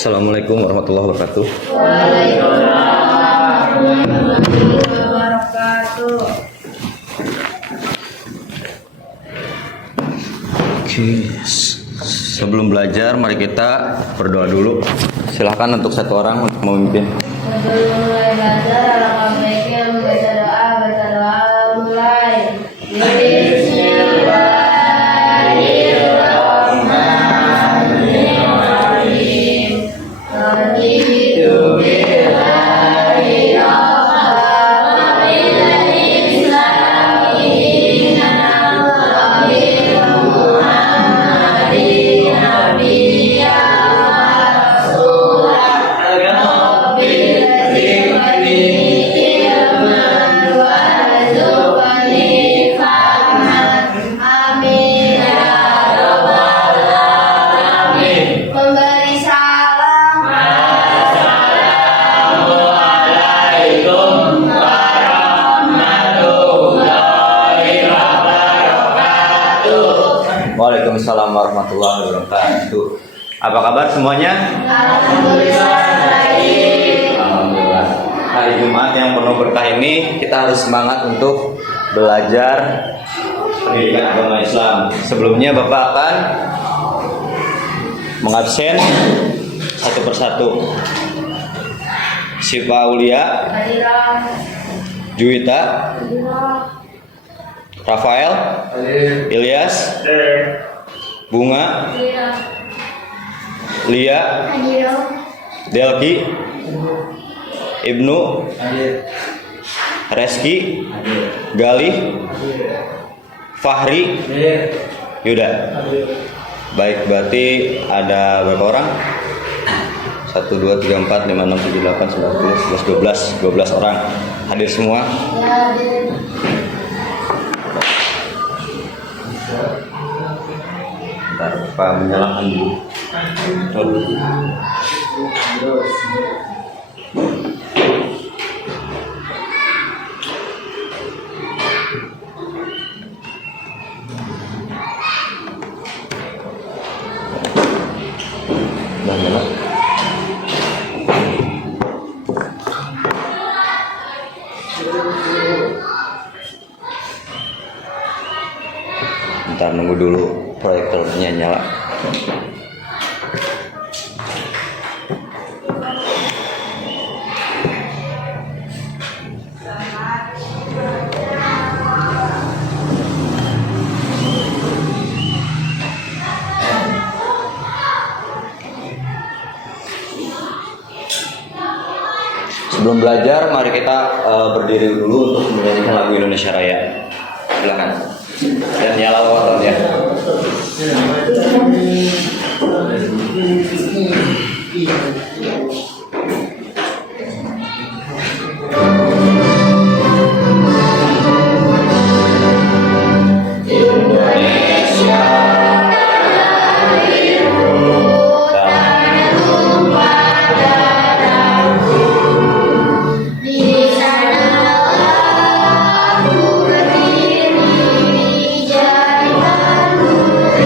Assalamualaikum warahmatullahi wabarakatuh. Waalaikumsalam warahmatullahi wabarakatuh. Oke, sebelum belajar mari kita berdoa dulu. Silahkan untuk satu orang untuk memimpin. Sebelum mulai belajar, alangkah baiknya membaca doa. Baca doa mulai. Bismillahirrahmanirrahim. Raditu billahi rabban wa bil islami dinan wa bi Muhammadin nabiyyan wa rasulan. Rabbil zidni ilman warzuqni fahman. Amin ya rabbal alamin. Memberi salam. Assalamualaikum warahmatullahi wabarakatuh. Waalaikumsalam warahmatullahi wabarakatuh. Apa kabar semuanya? Alhamdulillah baik. Alhamdulillah. Hari Jumat yang penuh berkah ini kita harus semangat untuk belajar pendidikan agama Islam. Sebelumnya Bapak akan mengabsen satu persatu. Syifa Aulia, Hadiran. Juwita, Hadiran. Rafael, Ilyas, Bunga, Hadiran. Lia, Hadiran. Delki, Ibnu, Reski, Galih, Fahri, Yuda. Baik, berarti ada berapa orang? 1, 2, 3, 4, 5, 6, 7, 8, 9, 10, 11, 12 orang. Hadir semua? Ya, hadirin. Bentar, Pak menyalakan dulu. Udah nyala? Bentar, nunggu dulu proyektornya nyala. Sebelum belajar, mari kita berdiri dulu untuk menyanyikan lagu Indonesia Raya. Silakan. Dan nyala motornya. Di sanalah aku berdiri, jadikanmu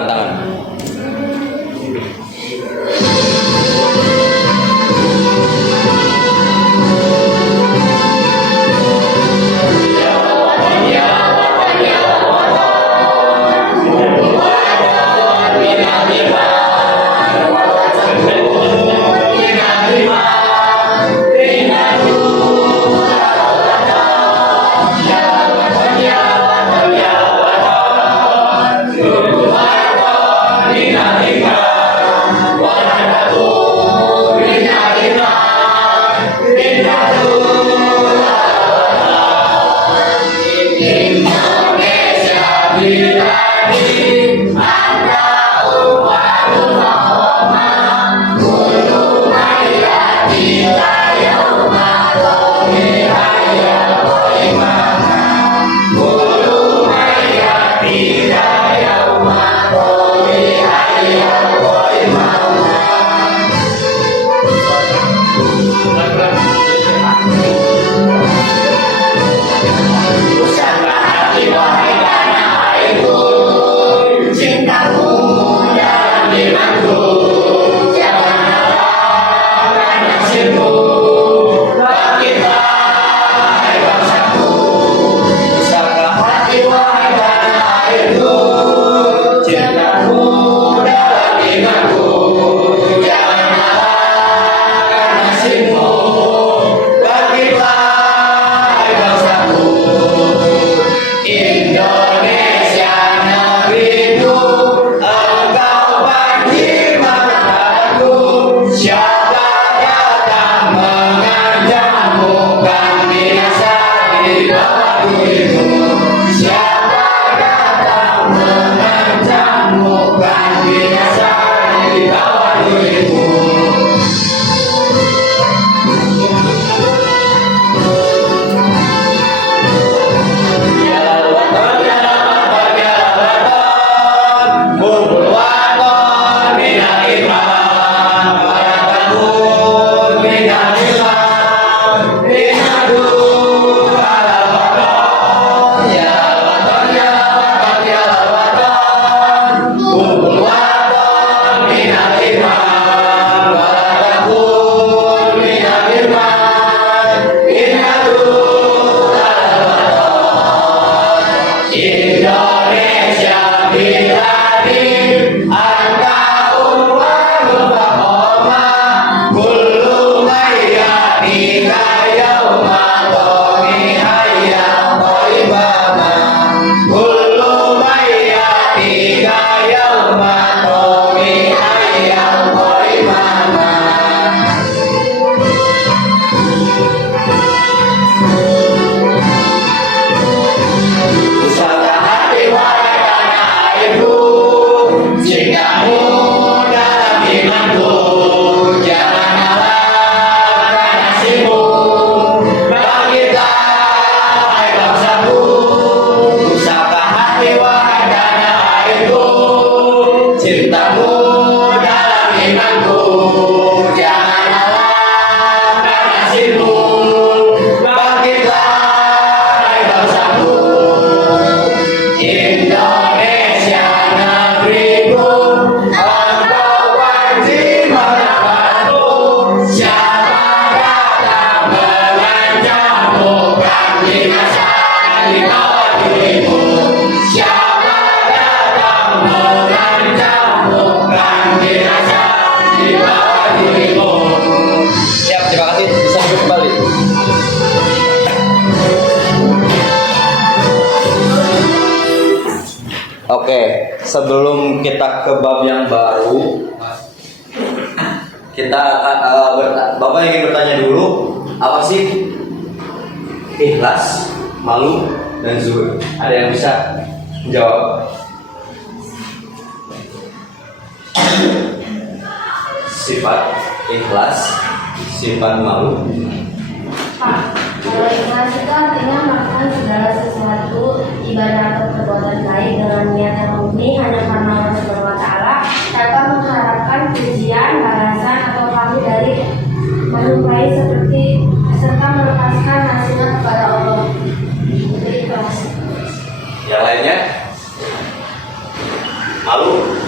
angkat tangan. Oke, sebelum kita ke bab yang baru, kita Bapak ingin bertanya dulu, apa sih ikhlas, malu, dan zuhud? Ada yang bisa menjawab? Sifat ikhlas, sifat malu. Kalau ikhlas itu artinya melakukan segala sesuatu ibadah atau perbuatan baik dengan niat yang murni hanya karena Allah Subhanahu wa Ta'ala, tanpa mengharapkan pujian, balasan atau pamrih dari menyukai seperti serta melepaskan hasilnya kepada Allah. Itu ikhlas. Yang lainnya? Malu?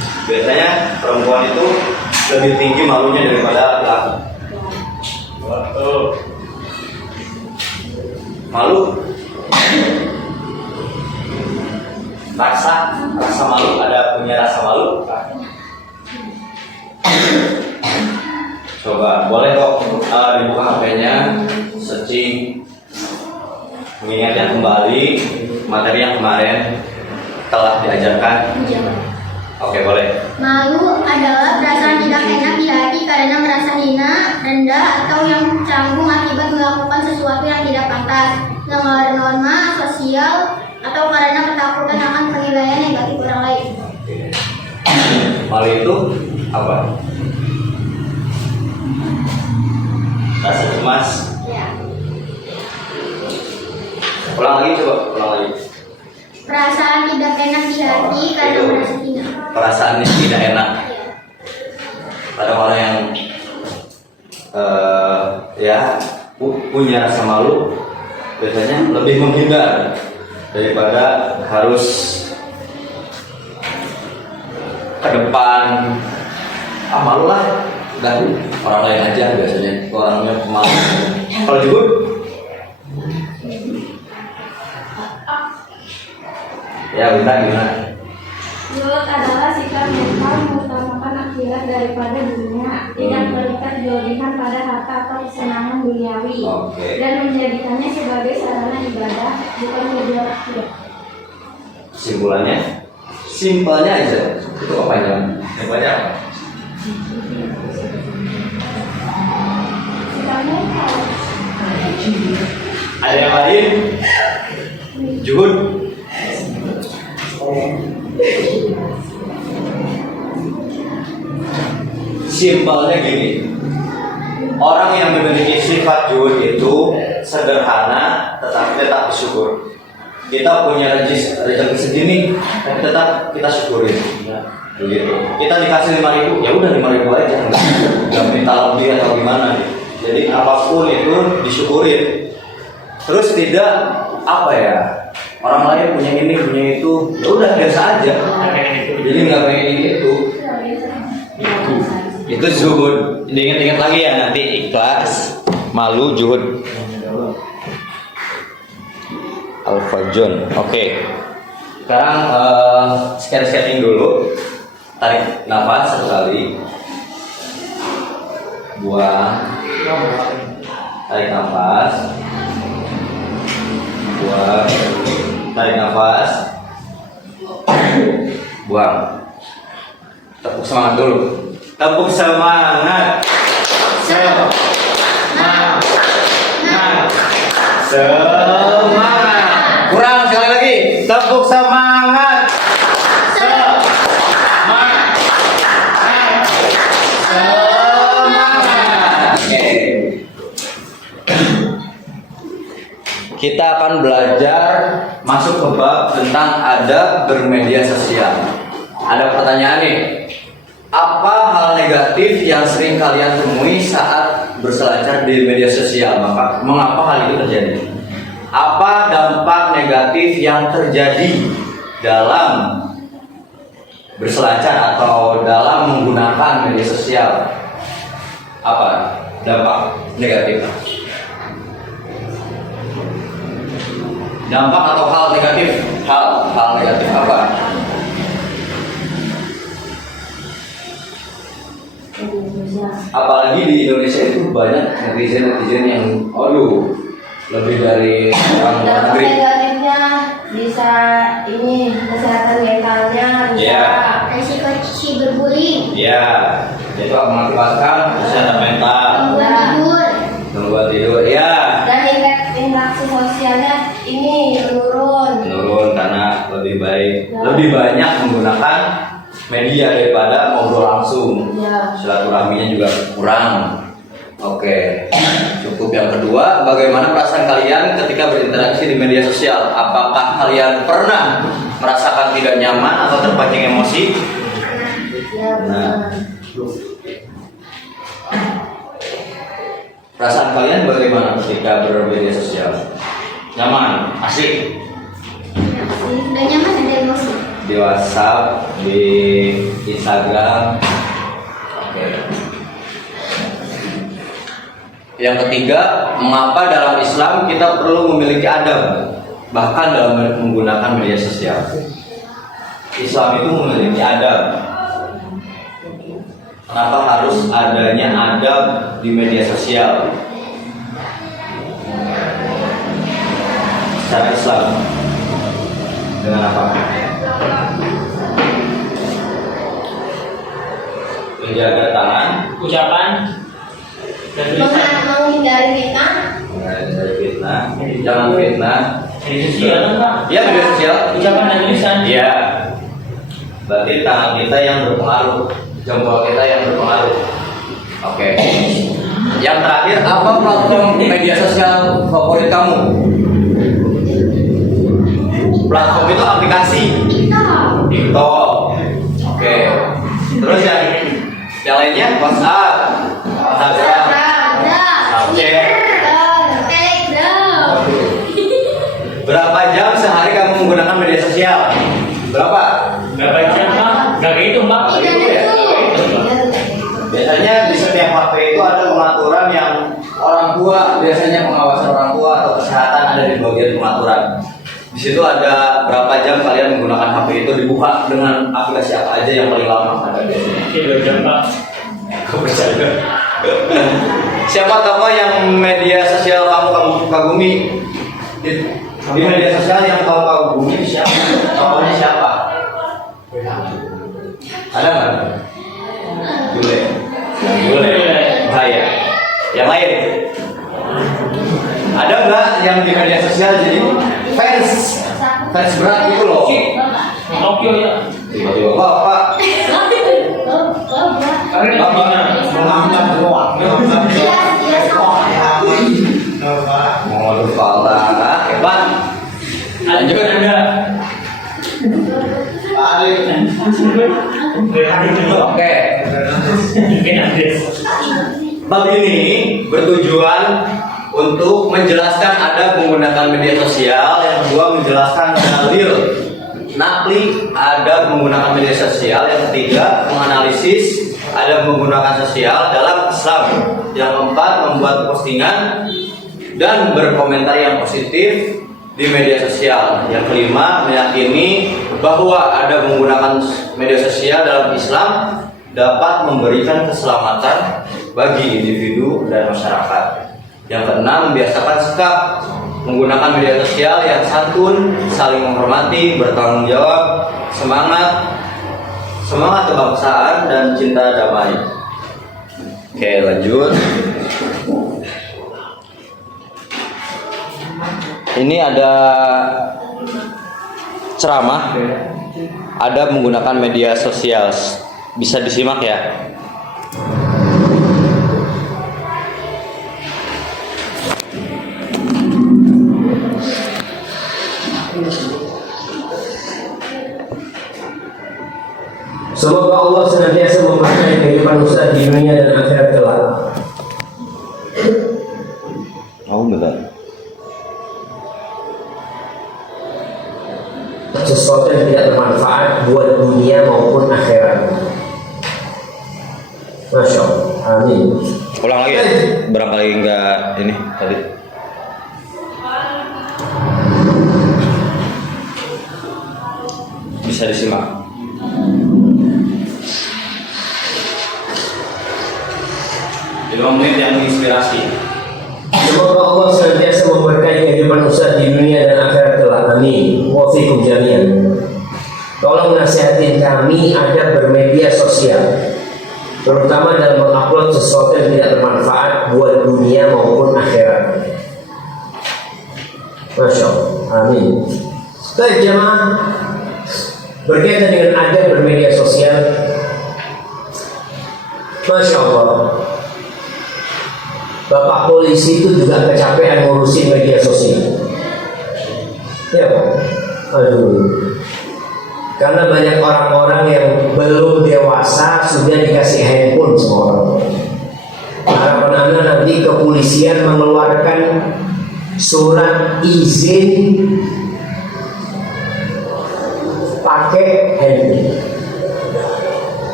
Biasanya perempuan itu lebih tinggi malunya daripada laki. Malu, rasa malu, punya rasa malu. Coba, boleh kok dibuka HP-nya, searching, mengingatnya kembali materi yang kemarin telah diajarkan. Oke, boleh. Malu adalah perasaan tidak enak di hati karena merasa hina, rendah, atau yang canggung akibat melakukan sesuatu yang tidak pantas, melanggar norma sosial, atau karena ketakutan akan penilaian negatif orang lain. Malu itu apa? Rasa cemas. Ya. Ulang lagi, coba ulang lagi. Perasaan tidak enak di hati karena itu merasa hina. perasaannya tidak enak. Ada orang yang punya rasa malu, biasanya lebih menghindar daripada harus ke depan. Malu lah, udah orang lain aja biasanya orangnya pemalu. Kalau Juhud, ya gimana? Zuhud adalah sikap mental mengutamakan akhirat daripada dunia, tidak terikat berlebihan pada harta atau kesenangan duniawi, dan menjadikannya sebagai sarana ibadah, bukan tujuan akhir. Simpulannya, simpelnya aja. Itu kepanjangan. Banyak. Sikap mental. Ada yang lain? Juhud. Simpelnya gini, orang yang memiliki sifat juhud itu sederhana tetapi tetap bersyukur. Kita punya rezeki segini, tapi tetap kita syukurin. Begitu. Kita dikasih 5.000, ya udah 5.000 aja, nggak minta lebih atau gimana. Jadi apapun itu disyukurin. Terus tidak orang lain punya ini punya itu, ya udah biasa aja. Jadi nggak pengen itu. Itu zuhud. Diingat-ingat lagi ya nanti, ikhlas, malu, zuhud. Al-Fajun. Oke. Sekarang sketching dulu. Tarik nafas 1 kali. Buang. Tarik nafas. Buang. Tarik nafas. Buang. Tepuk semangat dulu. Tepuk semangat. Semangat. Kurang sekali lagi. Tepuk semangat. Semangat. Oke. Kita akan belajar masuk ke bab tentang adab bermedia sosial. Ada pertanyaan nih. Apa hal negatif yang sering kalian temui saat berselancar di media sosial? Mengapa hal itu terjadi? Apa dampak negatif yang terjadi dalam berselancar atau dalam menggunakan media sosial? Apa dampak negatif? Dampak atau hal negatif? Hal negatif apa? Apalagi di Indonesia itu banyak netizen yang lebih dari orang luar Dampak negeri. negatifnya bisa kesehatan mentalnya bisa. Resiko cyberbullying, Ya, itu mengakibatkan kesehatan mental, gangguan tidur, gangguan tidur. Ya, Dan interaksi sosialnya ini menurun karena lebih banyak menggunakan media daripada ngobrol langsung. Ya. Silaturahminya juga kurang. Oke, cukup. Yang kedua, bagaimana perasaan kalian ketika berinteraksi di media sosial? Apakah kalian pernah merasakan tidak nyaman atau terpancing emosi? Ya, Nah, perasaan kalian bagaimana ketika bermedia sosial? Nyaman, asik? udah nyaman ada emosi. Di WhatsApp, di Instagram. Oke. Yang ketiga, mengapa dalam Islam kita perlu memiliki adab, bahkan dalam menggunakan media sosial. Islam itu memiliki adab. Kenapa harus adanya adab di media sosial? Secara Islam dengan apa? Menjaga tangan, ucapan dan tulisan. menghindari fitnah. menghindari fitnah, jangan fitnah. Media sosial kan Pak? Iya, media sosial. Ucapan dan tulisan. Iya. Berarti tangan kita yang berpengaruh, jempol kita yang berpengaruh. Oke. Yang terakhir, apa platform media sosial favorit kamu? Platform itu aplikasi. TikTok. Oke. Terus yang lainnya WhatsApp, Instagram, Snapchat. Berapa jam sehari kamu menggunakan media sosial? Berapa? Berapa jam Pak? Gak gitu Pak. Biasanya di setiap HP itu ada pengaturan yang orang tua, biasanya pengawasan orang tua atau kesehatan ada di bagian pengaturan. Di situ ada berapa jam kalian menggunakan HP itu, dibuka dengan aplikasi apa aja yang paling lama ada biasanya. 2 jam Pak. Kepercayaan. Siapa tokoh yang media sosial kamu kagumi? Di media sosial yang kamu kagumi siapa? Tokohnya siapa? Ada nggak? Bule. Bule. Bahaya. Yang lain? Ada nggak yang di media sosial jadi fans berat gitu loh? Tokyo ya. Tiba-tiba Pak. Mau berpala, hebat. Lanjut Anda. Oke. Bab ini bertujuan untuk menjelaskan adab menggunakan media sosial. Yang kedua, menjelaskan dalil nakli adab menggunakan media sosial. Yang ketiga, menganalisis adab menggunakan sosial dalam Islam. Yang keempat, membuat postingan dan berkomentar yang positif di media sosial. Yang kelima, meyakini bahwa adab menggunakan media sosial dalam Islam dapat memberikan keselamatan bagi individu dan masyarakat. Yang keenam, membiasakan sikap menggunakan media sosial yang santun, saling menghormati, bertanggung jawab, semangat kebangsaan dan cinta damai. Oke, lanjut. Ini ada ceramah adab menggunakan media sosial. Bisa disimak ya. Semoga Allah senantiasa memberkahi kehidupan Ustaz di dunia dan akhirat kelak. Oh, betul. Sesuatu yang tidak bermanfaat buat dunia maupun akhirat. Masya Allah. Amin. Ulang lagi ya? Barangkali enggak ini tadi. Bisa disimak. Lima menit yang menginspirasi. Semoga Allah senantiasa memberkahi kehidupan Ustaz di dunia dan akhirat kelak. Amin. Wa fikum jami'an. Tolong nasihatin kami adab bermedia sosial, terutama dalam mengupload sesuatu yang tidak bermanfaat buat dunia maupun akhirat. Masya Allah. Amin. Baik jemaah, berkaitan dengan adab bermedia sosial, Masya Allah, Bapak polisi itu juga kecapean ngurusin media sosial. Ya Pak. Aduh. Karena banyak orang-orang yang belum dewasa sudah dikasih handphone sama orang. Harapan Anda nanti kepolisian mengeluarkan surat izin pakai handphone.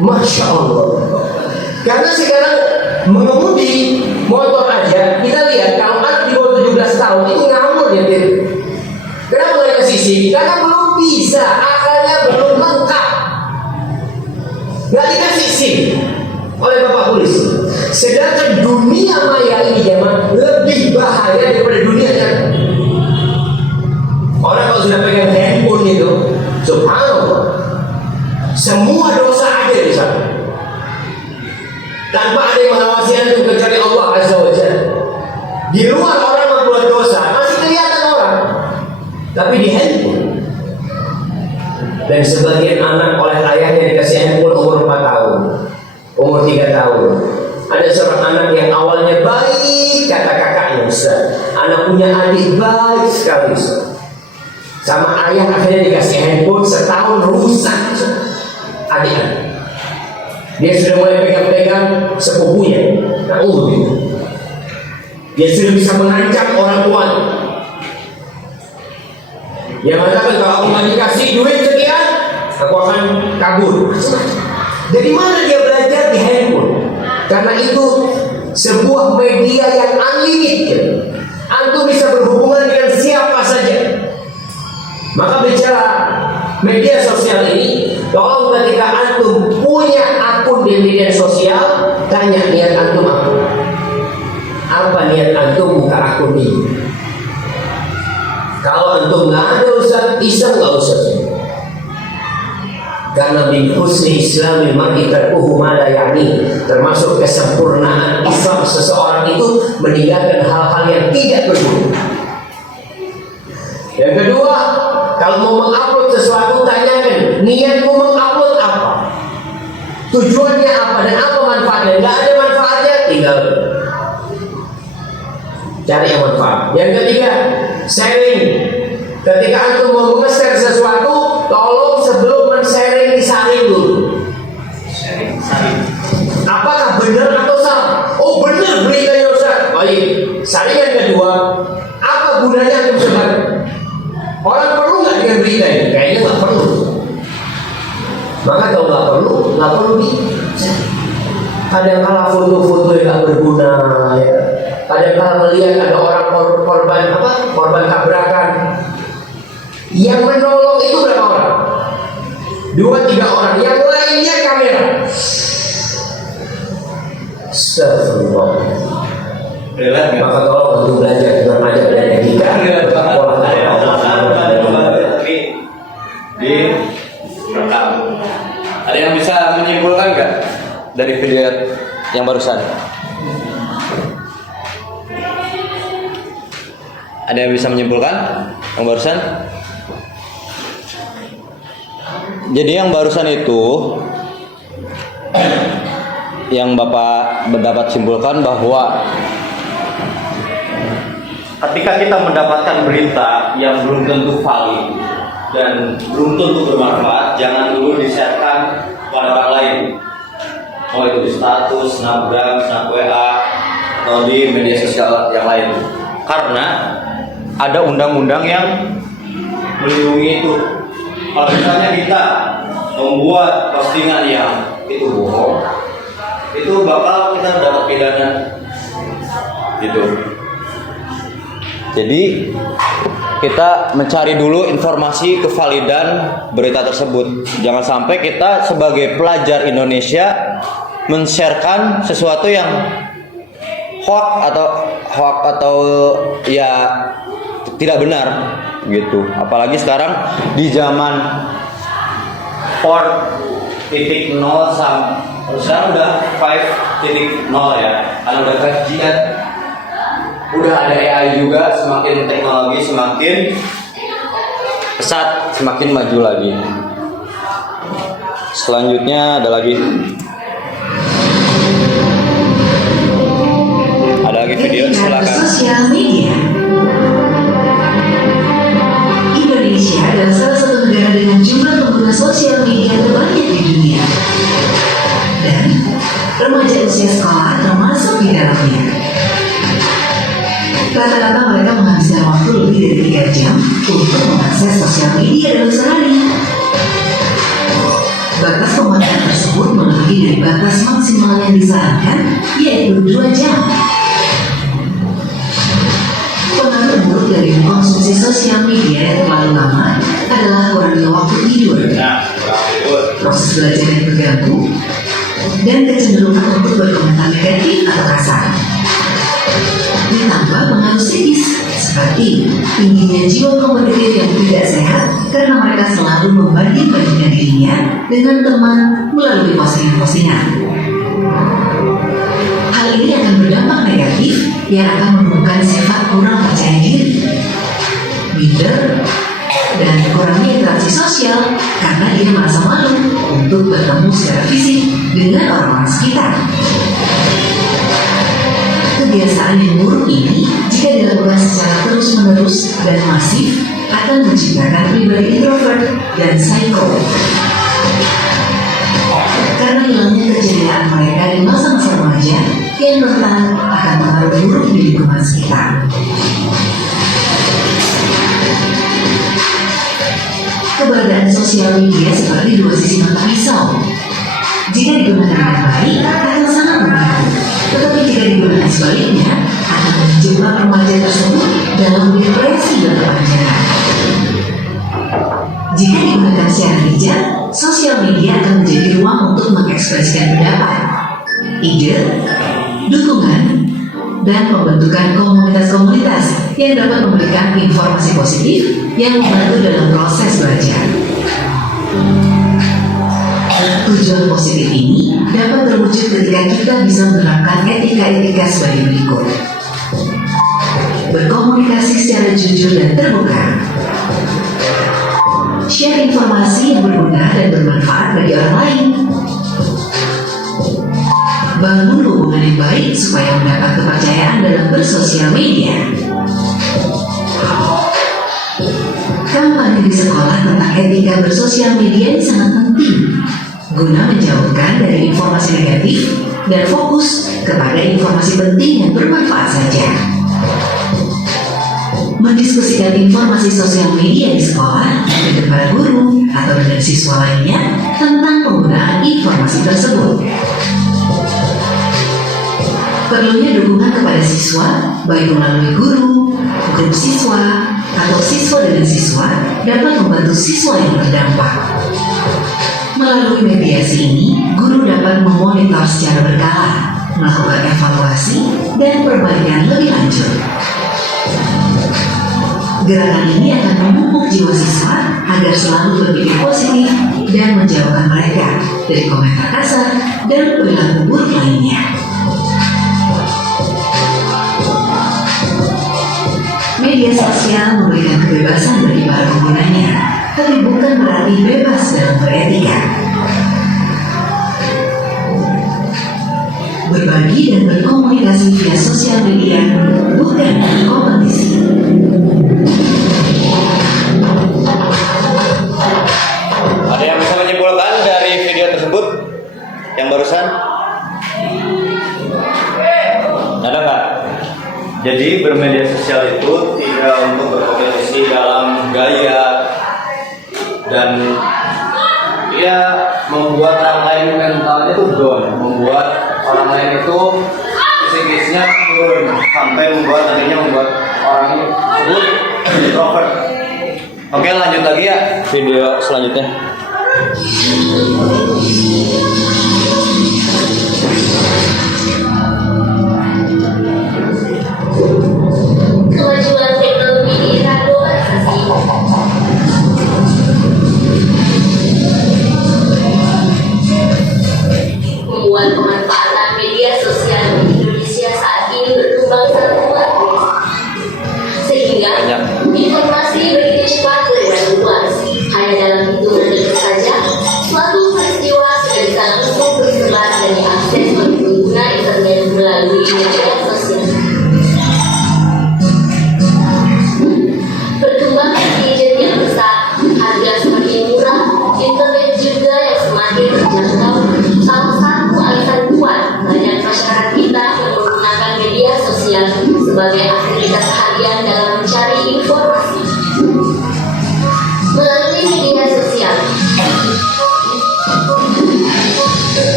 Masya Allah. Karena sekarang mengemudi motor aja, kita lihat kalau anak di bawah 17 tahun itu ngawur ya, Tim. Kenapa nggak dikasih SIM? Karena belum bisa, akalnya belum lengkap. Nggak dikasih SIM oleh Bapak Polisi. Sedangkan dunia maya ini zaman lebih bahaya daripada dunia nyata. Orang kalau sudah pegang handphone itu, subhanallah, semua dosa ada di sana. Tanpa ada yang mengawasi antum kecuali Allah Azza wa Jalla. Di luar orang membuat dosa masih kelihatan orang, tapi di handphone. Dan sebagian anak oleh ayahnya dikasih handphone umur 4 tahun, umur 3 tahun. Ada seorang anak yang awalnya baik, kata kakaknya, Ustaz, anak punya adik baik sekali, Ustaz. Sama ayah akhirnya dikasih handphone, setahun rusak adik-adik. Dia sudah mulai pegang-pegang sepupunya. Dia sudah bisa mengancam orang tuanya. Dia mengatakan kalau aku nggak dikasih duit sekian, aku akan kabur. Dari mana dia belajar? Di handphone. Karena itu sebuah media yang unlimited. Antum bisa berhubungan dengan siapa saja. Maka bicara media sosial ini, tolong ketika antum punya akun di media sosial, tanya niat antum apa? Apa niat antum buka akun ini? Kalau antum nggak ada Ustaz, iseng nggak usah. Karena min husni Islamil mar'i tarkuhu ma la ya'ni, termasuk kesempurnaan Islam seseorang itu meninggalkan hal-hal yang tidak perlu. Yang kedua, kalau mau mengupload sesuatu, tanyakan niatmu mengupload apa, tujuannya apa, dan apa manfaatnya. Nggak ada manfaatnya, tinggal cari yang manfaat. Yang ketiga, sharing. Ketika antum mau nge-share sesuatu, tolong sebelum men-sharing disaring dulu. Saring. Apakah benar atau salah? Oh benar beritanya Ustaz. Baik. Saringan kedua, apa gunanya antum sebar? Orang perlu nggak dengan berita ini? Kayaknya nggak perlu. Maka kalau nggak perlu di. Kadang-kala foto-foto yang nggak berguna, ya. Kadang-kala melihat ada orang korban tabrakan. Yang menolong itu berapa orang? 2-3 orang. Yang lainnya kamera. Astagfirullah. Maka tolong untuk belajar dengan ajar dan etika. Di rekam. Ada yang bisa menyimpulkan nggak dari video yang barusan? Ada yang bisa menyimpulkan yang barusan? Jadi yang barusan itu yang Bapak mendapat simpulkan bahwa ketika kita mendapatkan berita yang belum tentu valid dan belum tentu bermanfaat, jangan dulu di-sharekan kepada orang lain. Mau itu di status, snapgram, snap WA, atau di media sosial yang lain. Karena ada undang-undang yang melindungi itu. Kalau misalnya kita membuat postingan yang itu bohong, itu bakal kita dapat pidana. Gitu. Jadi kita mencari dulu informasi kevalidan berita tersebut. Jangan sampai kita sebagai pelajar Indonesia men-sharekan sesuatu yang hoax atau ya tidak benar gitu. Apalagi sekarang di zaman 4.0 sekarang udah 5.0 ya. Kan udah 5G kan. Udah ada AI juga, semakin teknologi semakin pesat, semakin maju lagi. Selanjutnya ada lagi video, silakan. Sosial media. Indonesia adalah salah satu negara dengan jumlah pengguna sosial media terbanyak di dunia. Dan remaja usia sekolah termasuk di dalamnya. Rata-rata mereka menghabiskan waktu lebih dari 3 jam untuk mengakses sosial media dalam sehari. Batas pemakaian tersebut tersebut melebihi dari batas maksimal yang disarankan, yaitu 2 jam. Pengaruh buruk dari konsumsi sosial media yang terlalu lama adalah kurangnya waktu tidur, proses belajar yang terganggu, dan kecenderungan untuk berkomentar negatif atau kasar. Ditambah pengaruh psikis seperti tingginya jiwa kompetitif yang tidak sehat karena mereka selalu membanding-bandingkan dirinya dengan teman melalui postingan-postingan. Hal ini akan berdampak negatif yang akan menumbuhkan sifat kurang percaya diri, minder, dan kurangnya interaksi sosial karena dia merasa malu untuk bertemu secara fisik dengan orang-orang sekitar. Kebiasaan yang buruk ini jika dilakukan secara terus-menerus dan masif akan menciptakan pribadi introvert dan psycho. Karena hilangnya keceriaan mereka di masa-masa remaja yang rentan akan pengaruh buruk di lingkungan sekitar. Keberadaan sosial media seperti dua sisi mata pisau. Jika digunakan dengan baik akan sangat membantu, tetapi jika digunakan sebaliknya akan menjebak remaja tersebut dalam depresi berkepanjangan. Jika digunakan secara bijak, sosial media akan menjadi ruang untuk mengekspresikan pendapat, ide, dukungan, dan pembentukan komunitas-komunitas yang dapat memberikan informasi positif yang membantu dalam proses belajar. Tujuan positif ini dapat terwujud ketika kita bisa menerapkan etika-etika sebagai berikut. Berkomunikasi secara jujur dan terbuka. Share informasi yang berguna dan bermanfaat bagi orang lain. Bangun hubungan yang baik supaya mendapat kepercayaan dalam bersosial media. Kampanye di sekolah tentang etika bersosial media ini sangat penting guna menjauhkan dari informasi negatif dan fokus kepada informasi penting yang bermanfaat saja. Mendiskusikan informasi sosial media di sekolah dengan para guru atau dengan siswa lainnya tentang penggunaan informasi tersebut. Perlunya dukungan kepada siswa, baik melalui guru, grup siswa, atau siswa dengan siswa dapat membantu siswa yang terdampak. Melalui mediasi ini, guru dapat memonitor secara berkala, melakukan evaluasi, dan perbaikan lebih lanjut. Gerakan ini akan memupuk jiwa siswa agar selalu berpikir positif dan menjauhkan mereka dari komentar kasar dan perilaku buruk lainnya. Media sosial memberikan kebebasan bagi para penggunanya, tapi bukan berarti bebas dalam beretika. Berbagi dan berkomunikasi via sosial media bukan kompetisi. Ada yang bisa menyimpulkan dari video tersebut yang barusan? Ada nggak? Jadi bermedia sosial itu tidak untuk berkompetisi dalam gaya dan ya membuat orang lain mentalnya itu down, membuat orang lain itu psikisnya turun sampai nantinya membuat orang tersebut introvert. Oke, lanjut lagi ya video selanjutnya. Kemajuan teknologi di era globalisasi membuat pemanfaatan media sosial di Indonesia saat ini berkembang sangat luar biasa, sehingga informasi begitu cepat beredar luas. Hanya dalam hitungan detik saja, suatu peristiwa sudah bisa langsung tersebar dan diakses oleh pengguna internet melalui media sosial. Perkembangan gadget yang besar, harga semakin murah, internet juga yang semakin terjangkau, salah satu alasan kuat banyak masyarakat kita yang menggunakan media sosial sebagai aktivitas harian dalam mencari informasi. Melalui media sosial,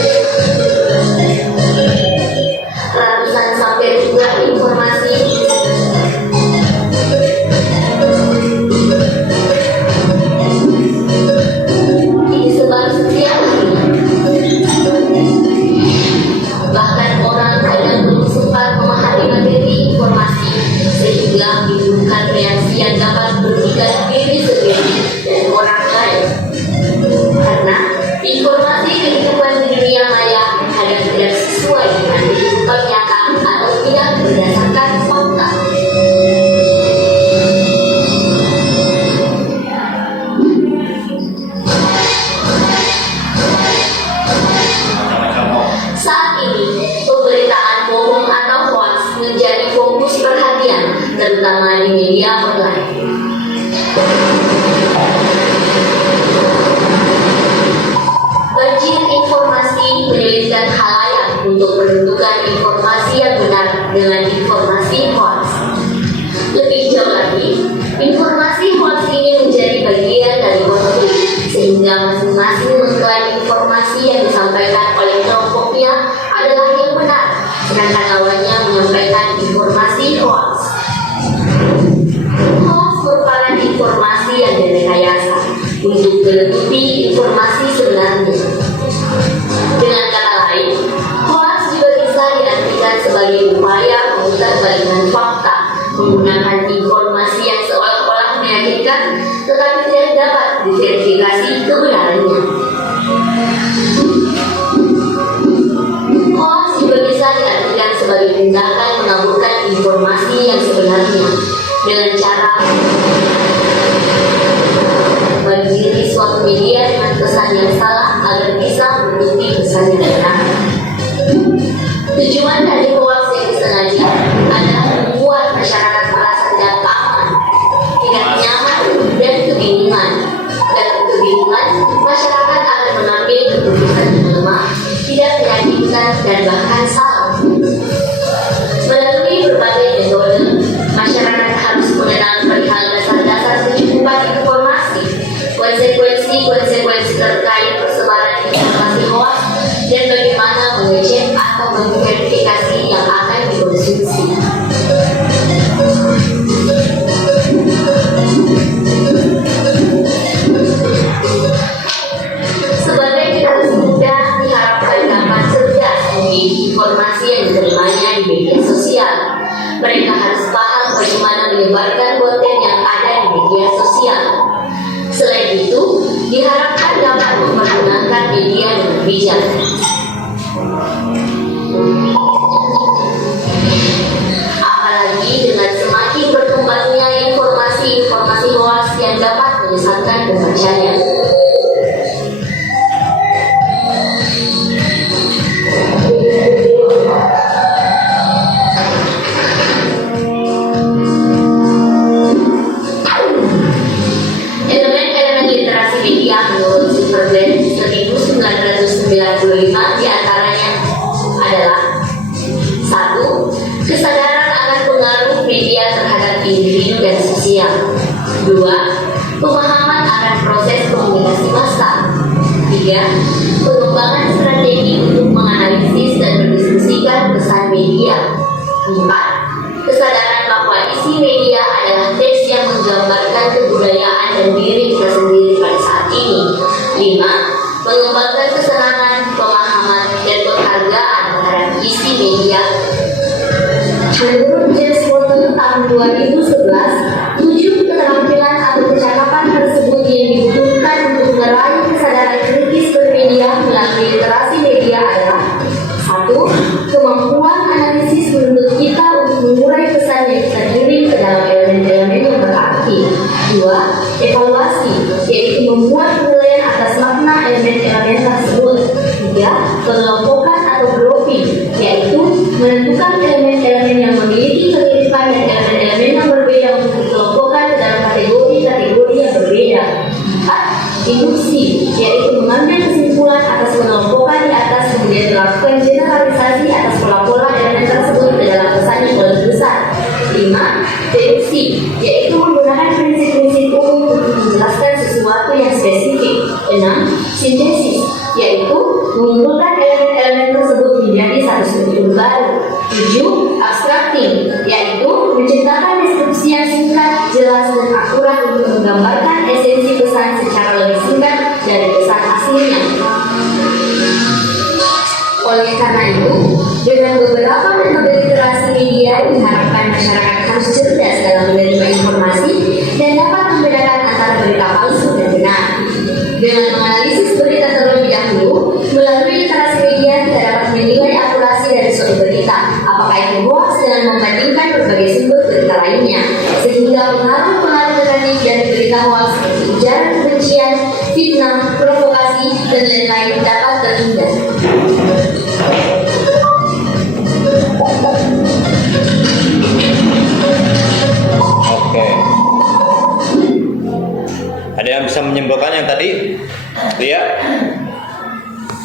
terutama di media online. Banjir informasi menyulitkan khalayak untuk menentukan informasi yang benar dengan informasi hoax. Lebih jauh lagi, informasi hoax ini menjadi bagian dari konflik, sehingga masing-masing mengklaim informasi yang disampaikan oleh kelompoknya adalah yang benar, sedangkan lawannya menyampaikan informasi hoax. Hoax merupakan informasi yang direkayasa untuk menutupi informasi sebenarnya. Dengan kata lain, hoax juga bisa diartikan sebagai upaya memutarbalikkan fakta menggunakan informasi yang seolah-olah meyakinkan tetapi tidak dapat diverifikasi kebenarannya. Hoax juga bisa diartikan sebagai tindakan mengaburkan informasi yang sebenarnya dengan cara membagi suatu media dengan pesan yang salah agar bisa menutupi pesan yang benar. Tujuan dari hoax yang disengaja adalah membuat masyarakat merasa tidak aman, tidak nyaman, dan kebingungan. Dalam kebingungan, masyarakat akan mengambil keputusan yang lemah, tidak meyakinkan, dan bahkan salah. Melalui berbagai metode, masyarakat harus mengenal perihal dasar-dasar kecukupan informasi, konsekuensi terkait persebaran informasi hoax, dan bagaimana mengecek atau memverifikasi yang akan dikonsumsi. Sebagai generasi muda diharapkan dapat cerdas memilih informasi yang diterimanya di media sosial. Mereka harus paham bagaimana menyebarkan konten yang ada di media sosial. Selain itu, diharapkan dapat mempergunakan media dengan bijak. Apalagi dengan semakin berkembangnya informasi hoax yang dapat menyesatkan pembacanya. Elemen-elemen literasi media menurut Silverberg 1995 diantaranya adalah: 1. Kesadaran akan pengaruh media terhadap individu dan sosial. 2. Pemahaman akan proses komunikasi massa. 3. Pengembangan strategi untuk menganalisis dan mendiskusikan pesan media. 4. Kesadaran bahwa isi media adalah teks yang menggambarkan kebudayaan dan diri kita sendiri pada saat ini. 5. Mengembangkan kesenangan, pemahaman, dan penghargaan terhadap isi media. Menurut James Walton tahun 2011, 7 keterampilan atau kecakapan tersebut yang dibutuhkan untuk meraih kesadaran kritis bermedia melalui literasi media adalah: 1. Kemampuan analisis menuntut kita untuk mengurai pesan yang kita kirim ke dalam elemen-elemen yang berarti. 2. Evaluasi, yaitu membuat penilaian atas makna elemen-elemen tersebut. 3. Pengelompokan atau grouping, yaitu menentukan elemen-elemen yang memiliki kemiripan dan elemen-elemen yang berbeda untuk dikelompokkan ke dalam kategori-kategori yang berbeda. 4. Induksi, yaitu mengambil kesimpulan atas pengelompokan di atas kemudian melakukan generalisasi atas pola-pola elemen tersebut ke dalam pesan yang lebih besar. 5. Deduksi, yaitu menggunakan prinsip-prinsip umum untuk menjelaskan sesuatu yang spesifik. 6. Sintesis, yaitu mengumpulkan elemen-elemen tersebut menjadi satu struktur baru. 7. Abstracting, yaitu menciptakan deskripsi yang singkat, jelas, dan akurat untuk menggambarkan esensi pesan secara lebih singkat dari pesan aslinya. Oleh karena itu, dengan beberapa metode literasi media diharapkan masyarakat harus cerdas dalam menerima informasi dan dapat membedakan antara berita palsu dan benar. Dengan menganalisis berita terlebih dahulu, melalui literasi media kita dapat menilai akurasi dari suatu berita, apakah itu hoax, dengan membandingkan berbagai sumber berita lainnya, sehingga pengaruh-pengaruh negatif dari berita hoax seperti ujaran kebencian, fitnah, provokasi, dan lain-lain dapat terhindar.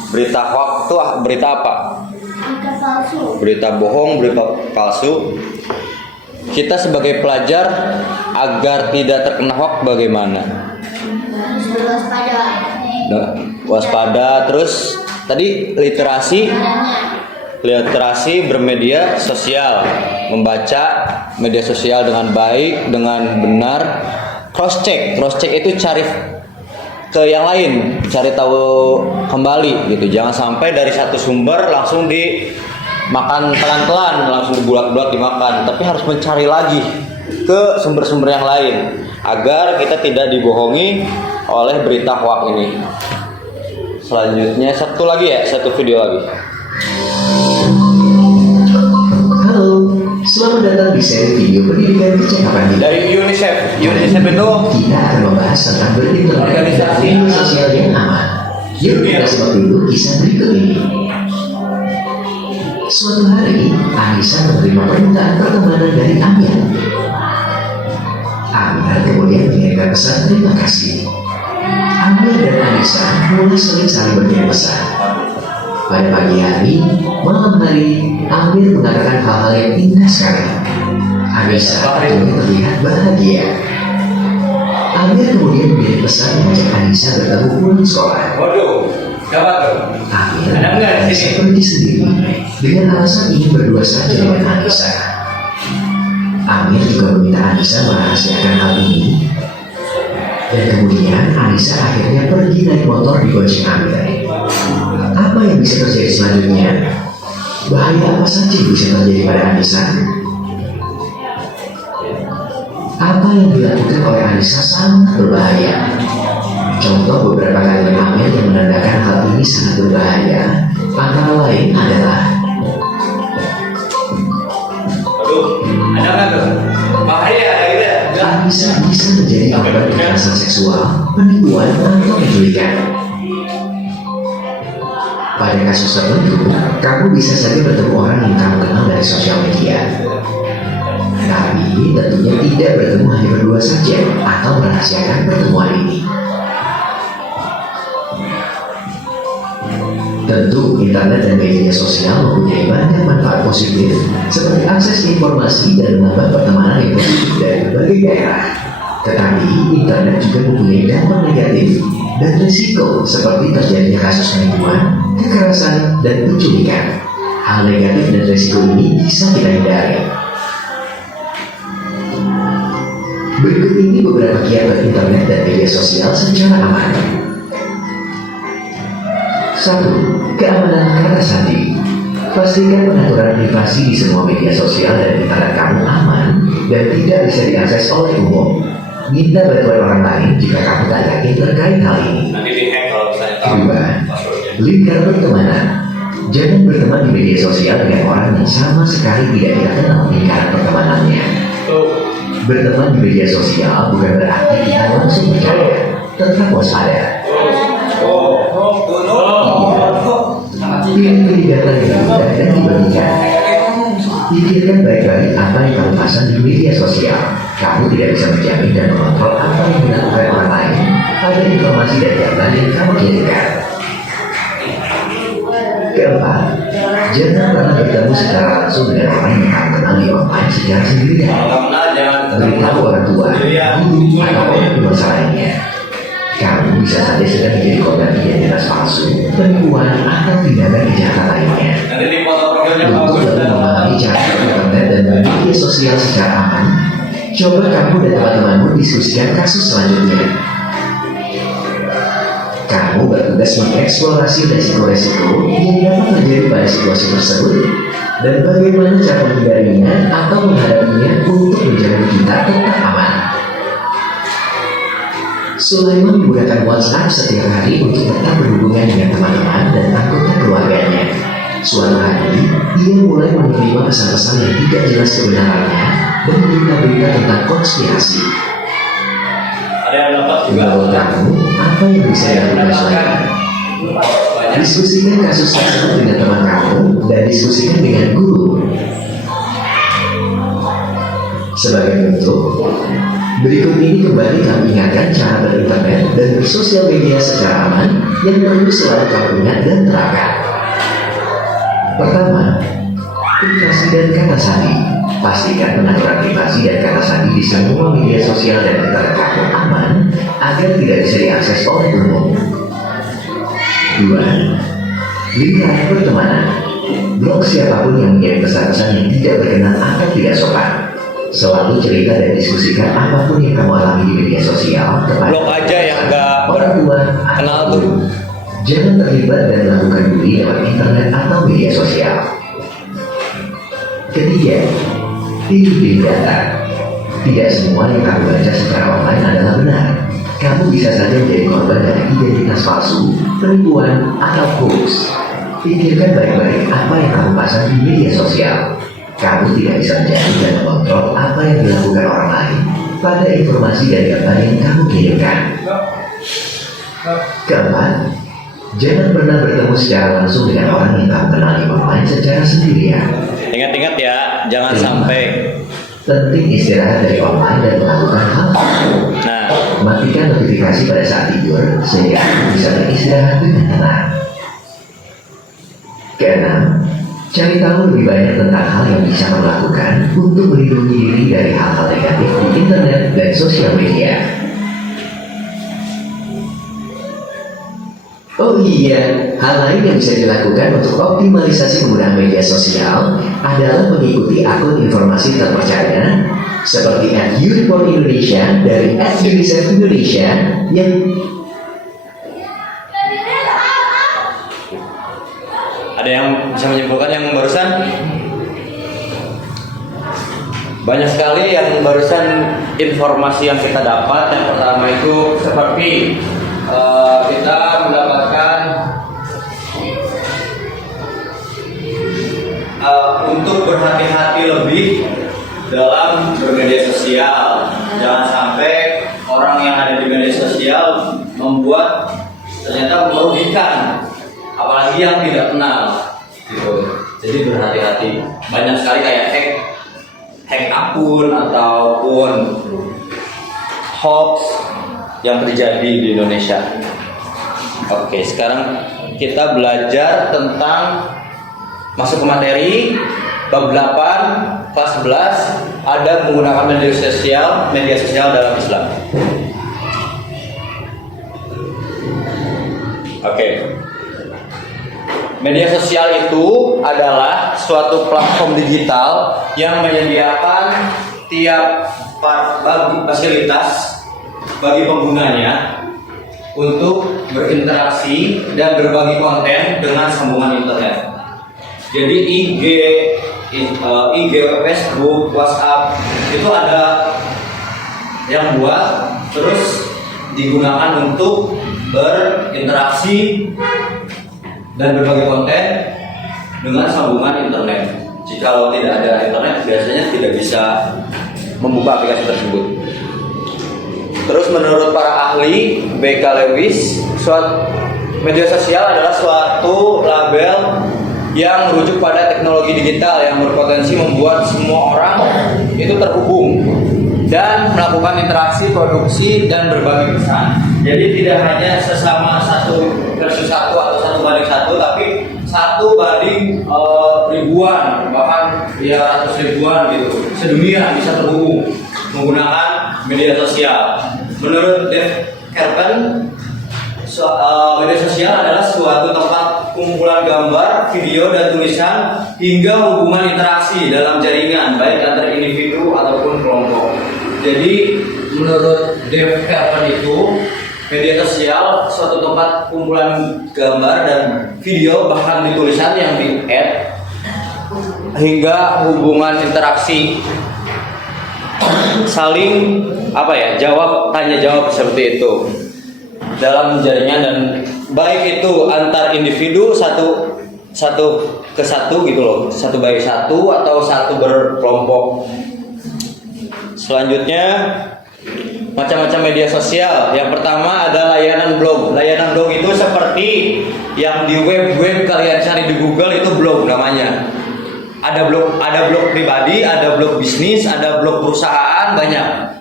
Berita hoax itu berita apa? Berita palsu. Berita bohong, berita palsu. Kita sebagai pelajar agar tidak terkena hoax bagaimana? Harus berwaspada. Nah, waspada. Terus tadi literasi bermedia sosial, membaca media sosial dengan baik, dengan benar. Cross check itu cari ke yang lain, cari tahu kembali gitu. Jangan sampai dari satu sumber langsung dimakan pelan-pelan, langsung dibulat-bulat dimakan, tapi harus mencari lagi ke sumber-sumber yang lain agar kita tidak dibohongi oleh berita hoax ini. Selanjutnya satu video lagi. Halo, selamat datang di seri video pendidikan percakapan Dari UNICEF itu kita akan membahas tentang berinteraksi Organisasi media sosial yang aman. Yuk kita simak dulu kisah berikut ini. Suatu hari, Anissa menerima permintaan pertemanan dari Amir. Amir kemudian mengirimkan pesan terima kasih. Amir dan Anissa mulai sering saling berkirim pesan. Pada pagi hari, malam hari, Amir mengatakan hal-hal yang indah sekali. Anissa akhirnya terlihat bahagia. Amir kemudian mengirim pesan mengajak Anissa bertemu pulang sekolah. Waduh, siapa tuh? Amir Ada nggak di sini? pergi sendiri dengan alasan ingin berdua saja dengan Anissa. Amir juga meminta Anissa merahasiakan hal ini. Dan kemudian Anissa akhirnya pergi naik motor di bonceng Amir. Apa yang bisa terjadi selanjutnya? Bahaya apa saja yang bisa terjadi pada Anissa? Apa yang dilakukan oleh Anissa sangat berbahaya. Contoh beberapa kalimat Amir yang menandakan hal ini sangat berbahaya antara lain adalah: Waduh, ada nggak tuh? Bahaya, Anissa bisa menjadi korban kekerasan seksual, penipuan, atau penculikan. Pada kasus tertentu, kamu bisa saja bertemu orang yang kamu kenal dari sosial media. Tapi tentunya tidak bertemu hanya berdua saja atau merahasiakan pertemuan ini. Tentu, internet dan media sosial mempunyai banyak manfaat positif, seperti akses informasi dan menambah pertemanan yang positif dari berbagai daerah. Tetapi, internet juga mempunyai dampak negatif dan risiko seperti terjadinya kasus penipuan, kekerasan, dan penculikan. Hal negatif dan risiko ini bisa kita hindari. Berikut ini beberapa kiat berinternet dan media sosial secara aman. 1. Keamanan kata sandi. Pastikan pengaturan privasi di semua media sosial dan internet kamu aman dan tidak bisa diakses oleh umum. Minta bantuan orang lain jika kamu tak yakin terkait hal ini. Nanti di-hack kalau misalnya tahu 2. Lingkar pertemanan. Jangan berteman di media sosial dengan orang yang sama sekali tidak kita kenal lingkaran pertemanannya. Berteman di media sosial bukan berarti kita langsung percaya. Tetap waspada. Pilih data yang mudah dan dibagikan. Pikirkan baik-baik apa yang kamu pasang di media sosial. Kamu tidak bisa menjamin dan mengontrol apa yang dilakukan orang lain. Ada informasi dan data yang kamu kirimkan. Keempat, jangan pernah bertemu secara langsung dengan orang yang kamu kenal di online secara sendirian. Beritahu orang tua, guru, atau orang di masa lainnya. Kamu bisa saja sedang menjadi korban identitas palsu, penipuan, atau tindakan kejahatan lainnya. Untuk lebih memahami cara internet dan media sosial secara aman, coba kamu dan teman-temanmu diskusikan kasus selanjutnya. Kamu bertugas mengeksplorasi resiko-resiko yang dapat terjadi pada situasi tersebut dan bagaimana cara menghindarinya atau menghadapinya untuk menjaga kita tetap aman. Sulaiman menggunakan WhatsApp setiap hari untuk tetap berhubungan dengan teman-teman dan anggota keluarganya. Suatu hari, ia mulai menerima pesan-pesan yang tidak jelas kebenarannya dan berita-berita tentang konspirasi. Ada yang dapat juga. Menurut kamu, apa yang bisa dilakukan Sulaiman? Diskusikan kasus tersebut dengan teman kamu dan diskusikan dengan guru. Sebagai bentuk, Berikut ini kembali kami ingatkan cara berinternet dan bersosial media secara aman yang perlu selalu kamu ingat dan terapkan. Pertama, privasi dan kata sandi. Pastikan pengaturan privasi dan kata sandi di semua media sosial dan internet kamu aman agar tidak bisa diakses oleh umum. 2. Lingkaran pertemanan. Blok siapapun yang mengirim pesan-pesan yang tidak berkenan atau tidak sopan. Selalu cerita dan diskusikan apapun yang kamu alami di media sosial kepada Blok aja yang nggak orang tua kenal atau tuh. guru. Jangan terlibat dan melakukan bully lewat internet atau media sosial. Ketiga, pilih data. Tidak semua yang kamu baca secara online adalah benar. Kamu bisa saja menjadi korban dari identitas palsu, penipuan, atau hoax. Pikirkan baik-baik apa yang kamu pasang di media sosial. Kamu tidak bisa menjadi dan mengontrol apa yang dilakukan orang lain pada informasi dan gambar yang kamu kirimkan. Keempat, jangan pernah bertemu secara langsung dengan orang yang kamu kenali online secara sendirian. Ingat-ingat ya, jangan sampai. Penting istirahat dari online dan melakukan hal tersebut. Nah, Matikan notifikasi pada saat tidur sehingga kamu bisa beristirahat dengan tenang. Keenam, cari tahu lebih banyak tentang hal yang bisa kamu lakukan untuk melindungi diri dari hal-hal negatif di internet dan sosial media. Oh iya, hal lain yang bisa dilakukan untuk optimalisasi penggunaan media sosial adalah mengikuti akun informasi terpercaya seperti @YouReport Indonesia dari @UNICEF Indonesia yang ada yang bisa menyimpulkan yang barusan? Banyak sekali yang barusan informasi yang kita dapat. Yang pertama itu seperti kita mendapatkan untuk berhati-hati lebih dalam bermedia sosial. Jangan sampai orang yang ada di media sosial membuat ternyata merugikan, apalagi yang tidak kenal gitu. Jadi berhati-hati. Banyak sekali kayak hack akun ataupun hoax yang terjadi di Indonesia. Oke, sekarang kita belajar tentang masuk ke materi bab 8 kelas 11 ada menggunakan media sosial dalam Islam. Oke. Media sosial itu adalah suatu platform digital yang menyediakan tiap fasilitas bagi penggunanya untuk berinteraksi dan berbagi konten dengan sambungan internet. Jadi IG, Facebook, WhatsApp itu ada yang buat, terus digunakan untuk berinteraksi dan berbagi konten dengan sambungan internet. Jika tidak ada internet, biasanya tidak bisa membuka aplikasi tersebut. Terus menurut para ahli B.K. Lewis, media sosial adalah suatu label yang merujuk pada teknologi digital yang berpotensi membuat semua orang itu terhubung dan melakukan interaksi, produksi, dan berbagi pesan. Jadi tidak hanya sesama 1 versus 1 atau 1 banding 1, tapi 1 banding ribuan, bahkan ya ratus ribuan gitu. Sedunia bisa terhubung menggunakan media sosial. Menurut Dave Kerpen, media sosial adalah suatu tempat kumpulan gambar, video, dan tulisan hingga hubungan interaksi dalam jaringan baik antar individu ataupun kelompok. Jadi menurut Dave Kerpen itu media sosial suatu tempat kumpulan gambar dan video bahkan di tulisan yang di-add hingga hubungan interaksi saling tanya jawab seperti itu dalam jaringan, dan baik itu antar individu satu ke satu gitu loh, 1 by 1 atau 1 berkelompok. Selanjutnya macam-macam media sosial. Yang pertama ada layanan blog. Layanan blog itu seperti yang di web kalian cari di Google, itu blog namanya. Ada blog pribadi, ada blog bisnis, ada blog perusahaan, banyak.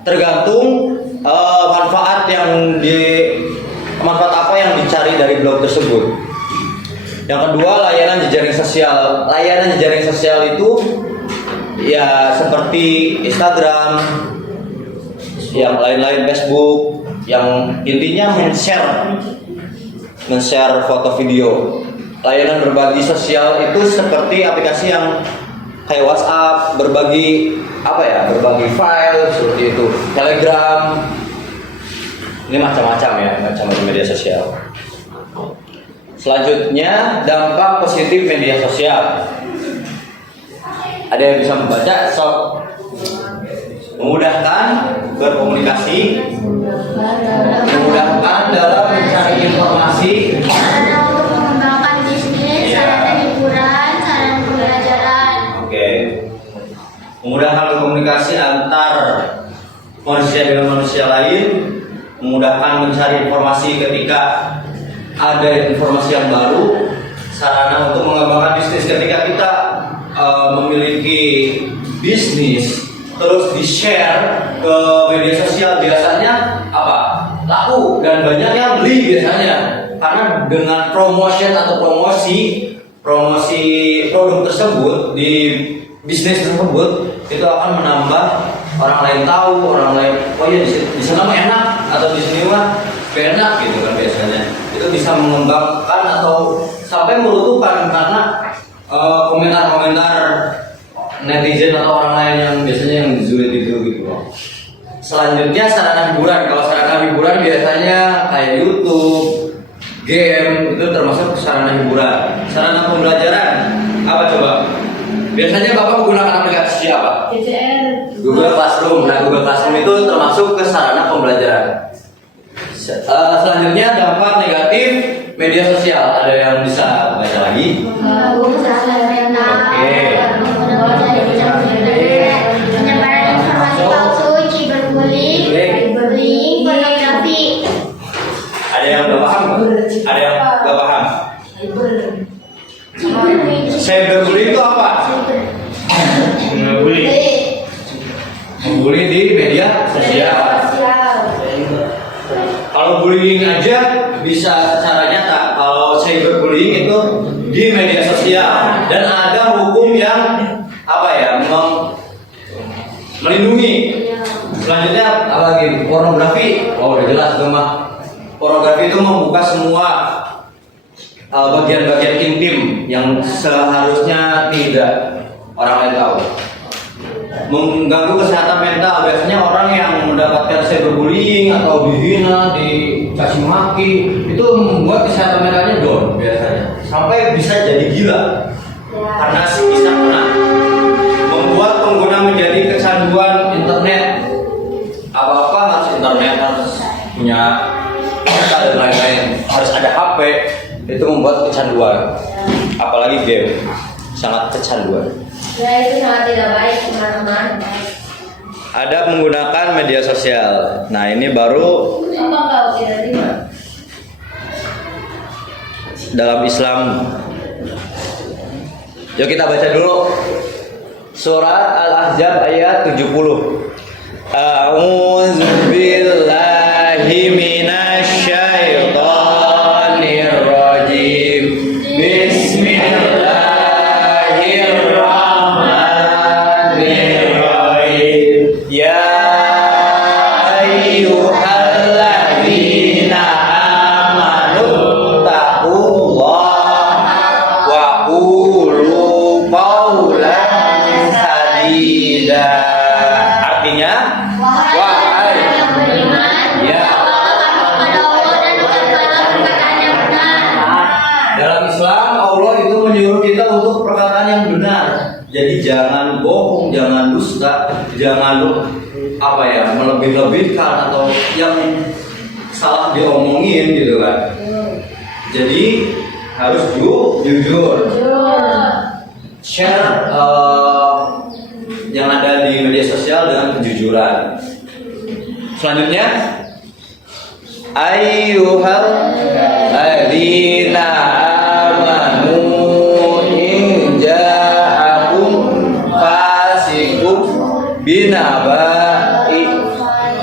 tergantung manfaat apa yang dicari dari blog tersebut. Yang kedua, layanan jejaring sosial. Layanan jejaring sosial itu ya seperti Instagram, yang lain-lain, Facebook, yang intinya men-share foto video. Layanan berbagi sosial itu seperti aplikasi yang kayak WhatsApp, berbagi file seperti itu, Telegram. Ini macam-macam ya, macam-macam media sosial. Selanjutnya, dampak positif media sosial. Ada yang bisa membaca? Memudahkan berkomunikasi, memudahkan dalam mencari informasi, Sarana untuk mengembangkan bisnis, sarana hiburan, sarana pembelajaran. Oke. Memudahkan berkomunikasi antar manusia dengan manusia lain, memudahkan mencari informasi ketika ada informasi yang baru, sarana untuk mengembangkan bisnis ketika kita memiliki bisnis terus di-share ke media sosial, biasanya laku dan banyak yang beli biasanya, karena dengan promotion atau promosi produk tersebut di bisnis tersebut itu akan menambah orang lain tahu, orang lain di sana mah enak atau di sini mah enak gitu kan, biasanya itu bisa mengembangkan atau sampai meruntuhkan karena komentar-komentar netizen atau orang lain yang biasanya yang zulit itu gitu loh. Selanjutnya, sarana hiburan. Kalau sarana hiburan biasanya kayak YouTube, game, itu termasuk sarana hiburan. Sarana pembelajaran apa coba? Biasanya Bapak menggunakan aplikasi apa? Google Classroom. Nah, Google Classroom itu termasuk ke sarana pembelajaran. Selanjutnya, dampak negatif media sosial. Ada yang bisa baca lagi? Penyebaran informasi palsu, cyberbullying, pornografi. Ada yang nggak paham? Ada yang nggak paham? Cyberbullying itu apa? Membuli di media sosial. Kalau bullying aja bisa secara nyata. Kalau cyberbullying itu di media sosial dan ada hukum yang melindungi. Selanjutnya apa lagi? Pornografi. Oh, udah jelas tuh mah. Pornografi itu membuka semua bagian-bagian intim yang seharusnya tidak orang lain tahu. Mengganggu kesehatan mental. Biasanya orang yang mendapatkan cyberbullying atau dihina, dikasih maki, itu membuat kesehatan mentalnya down biasanya. Sampai bisa jadi gila. Karena bisa membuat pengguna menjadi kecanduan internet. Apa-apa harus internet, harus punya dan lain-lain, harus ada HP. Itu membuat kecanduan. Apalagi game, sangat kecanduan. Ya, itu sangat tidak baik, teman-teman. Ada menggunakan media sosial. Nah, ini baru Apa kau tidak terima? dalam Islam. Yuk kita baca dulu surat Al-Ahzab ayat 70. A'udzu billahi minasyaitonir rajim. Bismillahirrahmanirrahim. Ya ayyuhalladzina amanu taqullaha wa qulu qawlan sadida. Artinya, wahai yang beriman, ya, kepada Allah dan berkatalah perkataan yang benar. dalam Islam Allah itu menyuruh kita untuk perkataan yang benar. Jadi jangan bohong, jangan dusta, jangan melebih-lebihkan atau yang salah diomongin gitu kan. Jadi harus jujur. Share yang ada di media sosial dengan kejujuran. Selanjutnya, ayyuhal ladzina amanu in ja'akum fasiqun binaba'i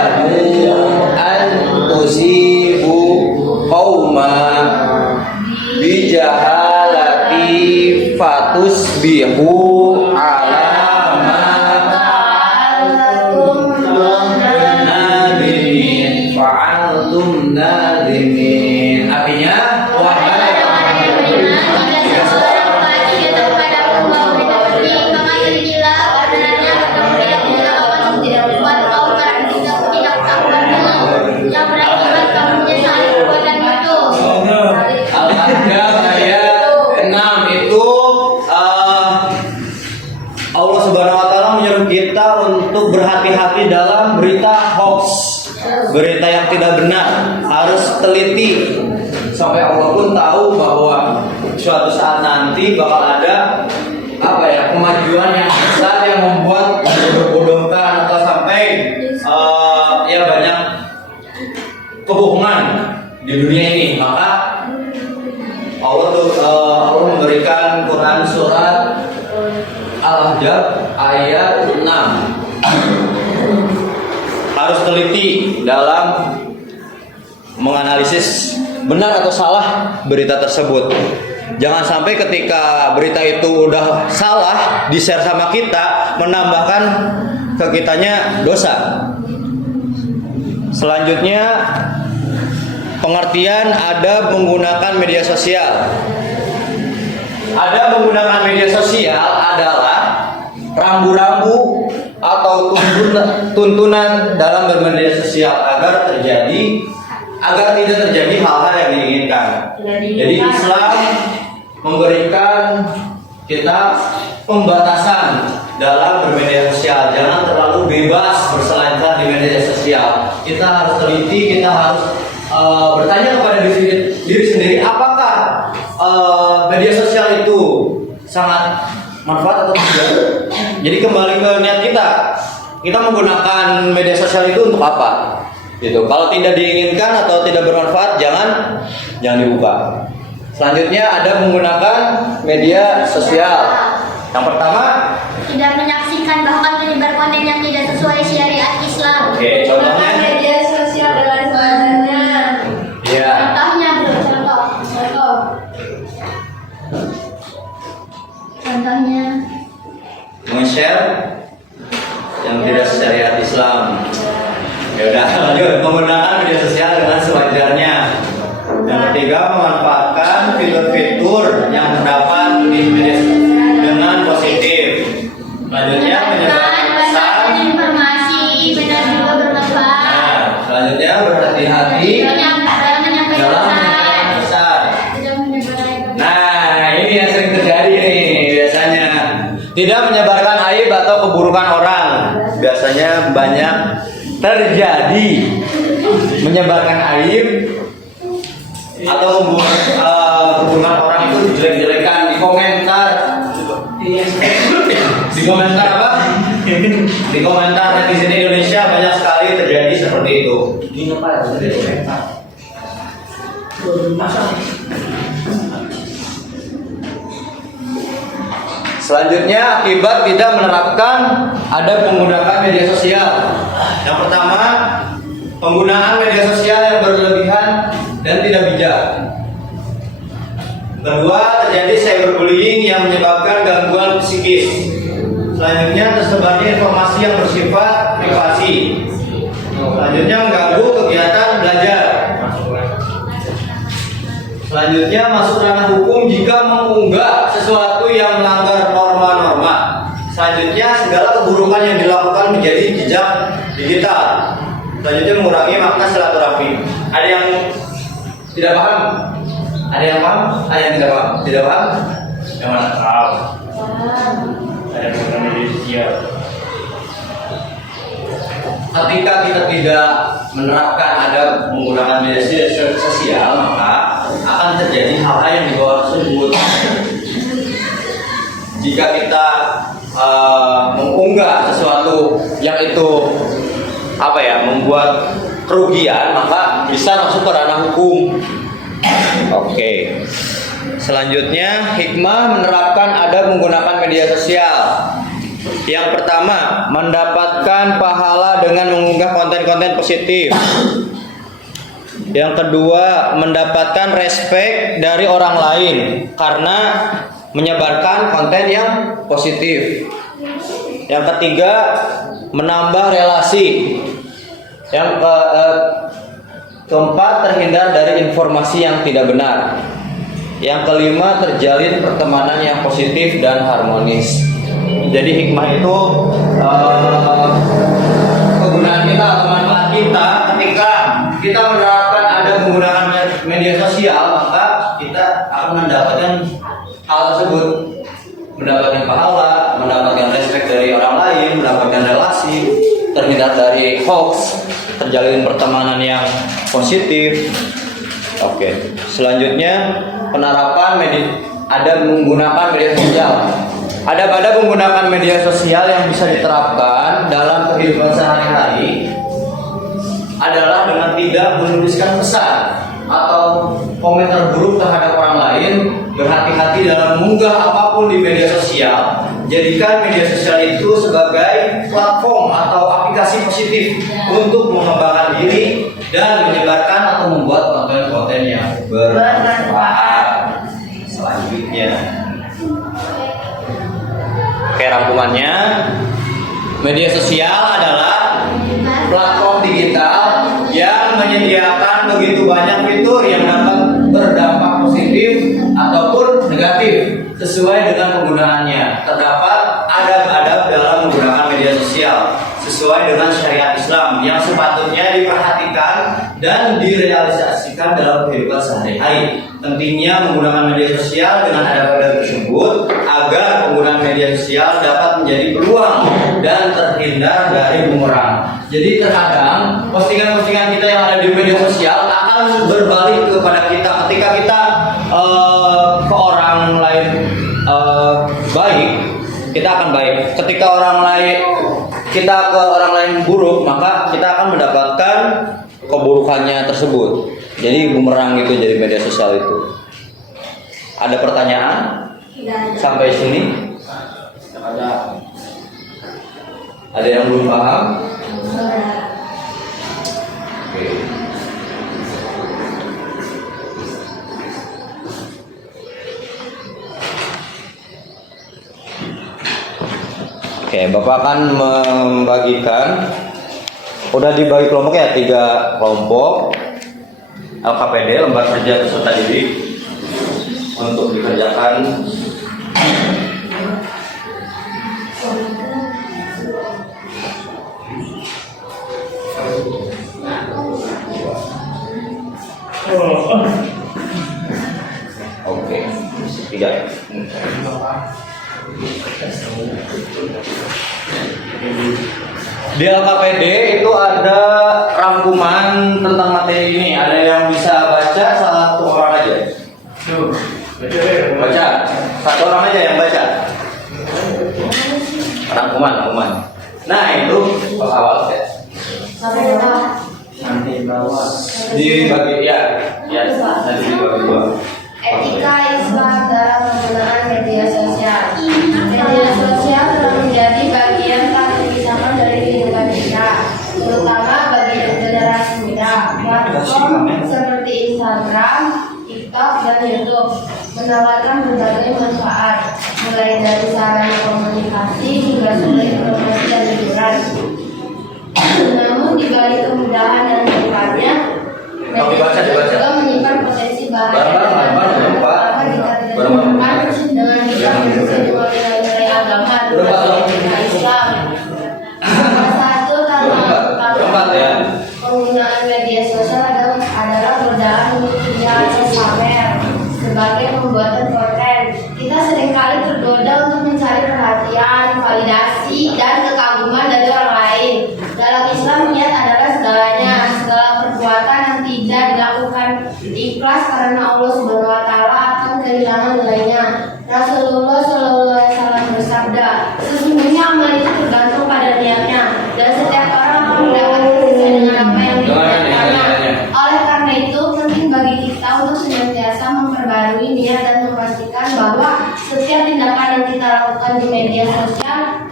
ta'lamu an tusibu qauma bijahalati fatusbihu ala ma nadimin fa'altum nadimin. Artinya wahai jika seorang lelaki datang kepadamu membawa berita penting, maka terikilah karenanya kamu tidak melakukan tidak membuat kaum orang tidak ketahuanmu yang berakibat kamu menyesali perbuatan itu. Al-Ahzab ayat 6 itu Allah Subhanahu wa taala menyuruh kita untuk berhati-hati dalam berita hoax, berita yang tidak benar, harus teliti. Sampai Allah pun tahu bahwa suatu saat nanti bakal ada kemajuan yang besar yang membuat bodoh-bodohkan atau sampai ya banyak kebohongan di dunia ini. Maka Allah memberikan Quran surat Al-Ahzab ayat 6. Harus teliti dalam menganalisis benar atau salah berita tersebut. Jangan sampai ketika berita itu udah salah di-share sama kita menambahkan ke kitanya dosa. Selanjutnya pengertian adab menggunakan media sosial. Adab menggunakan media sosial adalah rambu-rambu atau tuntunan dalam bermedia sosial agar tidak terjadi hal-hal yang diinginkan. Jadi Islam memberikan kita pembatasan dalam bermedia sosial. Jangan terlalu bebas berselancar di media sosial. Kita harus teliti, kita harus bertanya kepada diri sendiri, apakah media sosial itu sangat manfaat atau tidak. Jadi kembali ke niat kita menggunakan media sosial itu untuk apa? Gitu. Kalau tidak diinginkan atau tidak bermanfaat, jangan dibuka. Selanjutnya ada menggunakan media sosial. Yang pertama, Tidak menyaksikan bahkan menyebar konten yang tidak sesuai syariat Islam. oke, contohnya, media sosial dengan sewajarnya. ya, Contohnya bro, contohnya nge-share yang tidak syariat Islam. Ya udah, lanjut, menggunakan media sosial dengan sewajarnya. Yang ketiga, memanfaatkan fitur-fitur yang terdapat di media sosial dengan positif. Selanjutnya, menyebarkan pesan. informasi benar juga bermanfaat. Nah, selanjutnya berhati-hati dalam menyampaikan pesan. Nah, ini yang sering terjadi nih biasanya. Tidak menyebarkan aib atau keburukan orang. Biasanya banyak terjadi menyebarkan aib atau membuat keburukan orang itu dijelek-jelekan di komentar. Di komentar apa? Di komentar netizen Indonesia banyak sekali terjadi seperti itu. Ini apa? Selanjutnya, akibat tidak menerapkan adab menggunakan media sosial. Yang pertama, penggunaan media sosial yang berlebihan dan tidak bijak. Kedua, terjadi cyberbullying yang menyebabkan gangguan psikis. Selanjutnya, tersebarnya informasi yang bersifat privasi. Selanjutnya, mengganggu kegiatan belajar. Selanjutnya, masuk ranah hukum jika mengunggah sesuatu yang melanggar norma-norma. Selanjutnya, segala keburukan yang dilakukan menjadi jejak digital. Selanjutnya, mengurangi makna silaturahmi. Ada yang tidak paham? Ada yang paham? Ada yang tidak paham? Tidak paham? Yang mana? Tahu. Ada program media sosial. Ketika kita tidak menerapkan adab menggunakan media sosial, maka akan terjadi hal-hal yang di bawah tersebut. Jika kita mengunggah sesuatu yang itu membuat kerugian, maka bisa masuk ke ranah hukum. Oke. Selanjutnya, hikmah menerapkan adab menggunakan media sosial. Yang pertama, mendapatkan pahala dengan mengunggah konten-konten positif. Yang kedua, mendapatkan respect dari orang lain karena menyebarkan konten yang positif. Yang ketiga, menambah relasi. Yang keempat, terhindar dari informasi yang tidak benar. Yang kelima, terjalin pertemanan yang positif dan harmonis. Jadi hikmah itu kegunaan kita atau manfaat kita ketika kita menerapkan ada menggunakan media sosial, maka kita akan mendapatkan hal tersebut, mendapatkan pahala, mendapatkan respect dari orang lain, mendapatkan relasi, terhindar dari hoax, terjalin pertemanan yang positif. Oke, selanjutnya penerapan ada menggunakan media sosial. Ada menggunakan media sosial yang bisa diterapkan dalam kehidupan sehari-hari adalah dengan tidak menuliskan pesan atau komentar buruk terhadap orang lain. Berhati-hati dalam mengunggah apapun di media sosial. Jadikan media sosial itu sebagai platform atau aplikasi positif untuk mengembangkan diri dan menyebarkan atau membuat konten-konten yang bermanfaat. Selanjutnya, oke, rangkumannya, media sosial adalah platform digital yang menyediakan begitu banyak fitur yang dapat berdampak positif ataupun negatif sesuai dengan penggunaannya. Terdapat adab-adab dalam menggunakan media sosial sesuai dengan syariat Islam yang sepatutnya diperhatikan dan direalisasikan dalam kehidupan sehari-hari. Pentingnya menggunakan media sosial dengan adab-adab tersebut agar penggunaan media sosial dapat menjadi peluang dan terhindar dari bumerang. Jadi terkadang postingan-postingan kita yang ada di media sosial akan berbalik kepada kita ketika kita ke orang lain baik, kita akan baik. Ketika kita ke orang lain buruk, maka kita akan mendapatkan keburukannya tersebut. Jadi bumerang itu jadi media sosial itu. Ada pertanyaan? Sampai sini? Ada yang belum paham? Oke. Oke, Bapak akan membagikan, udah dibagi kelompok ya, 3 kelompok LKPD, lembar kerja peserta didik, untuk dikerjakan. Oke, 3. Di LKPD itu ada rangkuman tentang materi ini. Ada yang bisa baca? Satu orang aja. Baca. Satu orang aja yang baca. Rangkuman. Nah itu awal ya. Nanti bawah. Dibagi ya. Nanti dibagi 2. Etika Islam dalam penggunaan media sosial. Media sosial telah menjadi bagian tak terpisahkan dari kehidupan kita, terutama bagi generasi muda. Platform seperti Instagram, TikTok, dan YouTube menawarkan berbagai manfaat, mulai dari sarana komunikasi hingga sumber informasi dan hiburan. Namun di balik kemudahan dan manfaatnya, media juga menyimpan potensi bahaya dengan distraksi dengan nilai agama dan Islam. Salah satu penggunaan media sosial adalah godaan untuk dunia akses pamer sebagai pembuatan konten. Kita seringkali tergoda untuk mencari perhatian, validasi, dan kekaguman dari orang lain. Dalam Islam, niat adalah segalanya. Segala perbuatan yang tidak dilakukan ikhlas karena Allah Subhanahu wa Ta'ala akan kehilangan nilainya. Rasulullah SAW bersabda, sesungguhnya amal itu tergantung pada niatnya, dan setiap orang akan mendapatkan sesuai dengan apa yang diniatkannya. Oleh karena itu, penting bagi kita untuk senantiasa memperbarui niat dan memastikan bahwa setiap tindakan yang kita lakukan di media sosial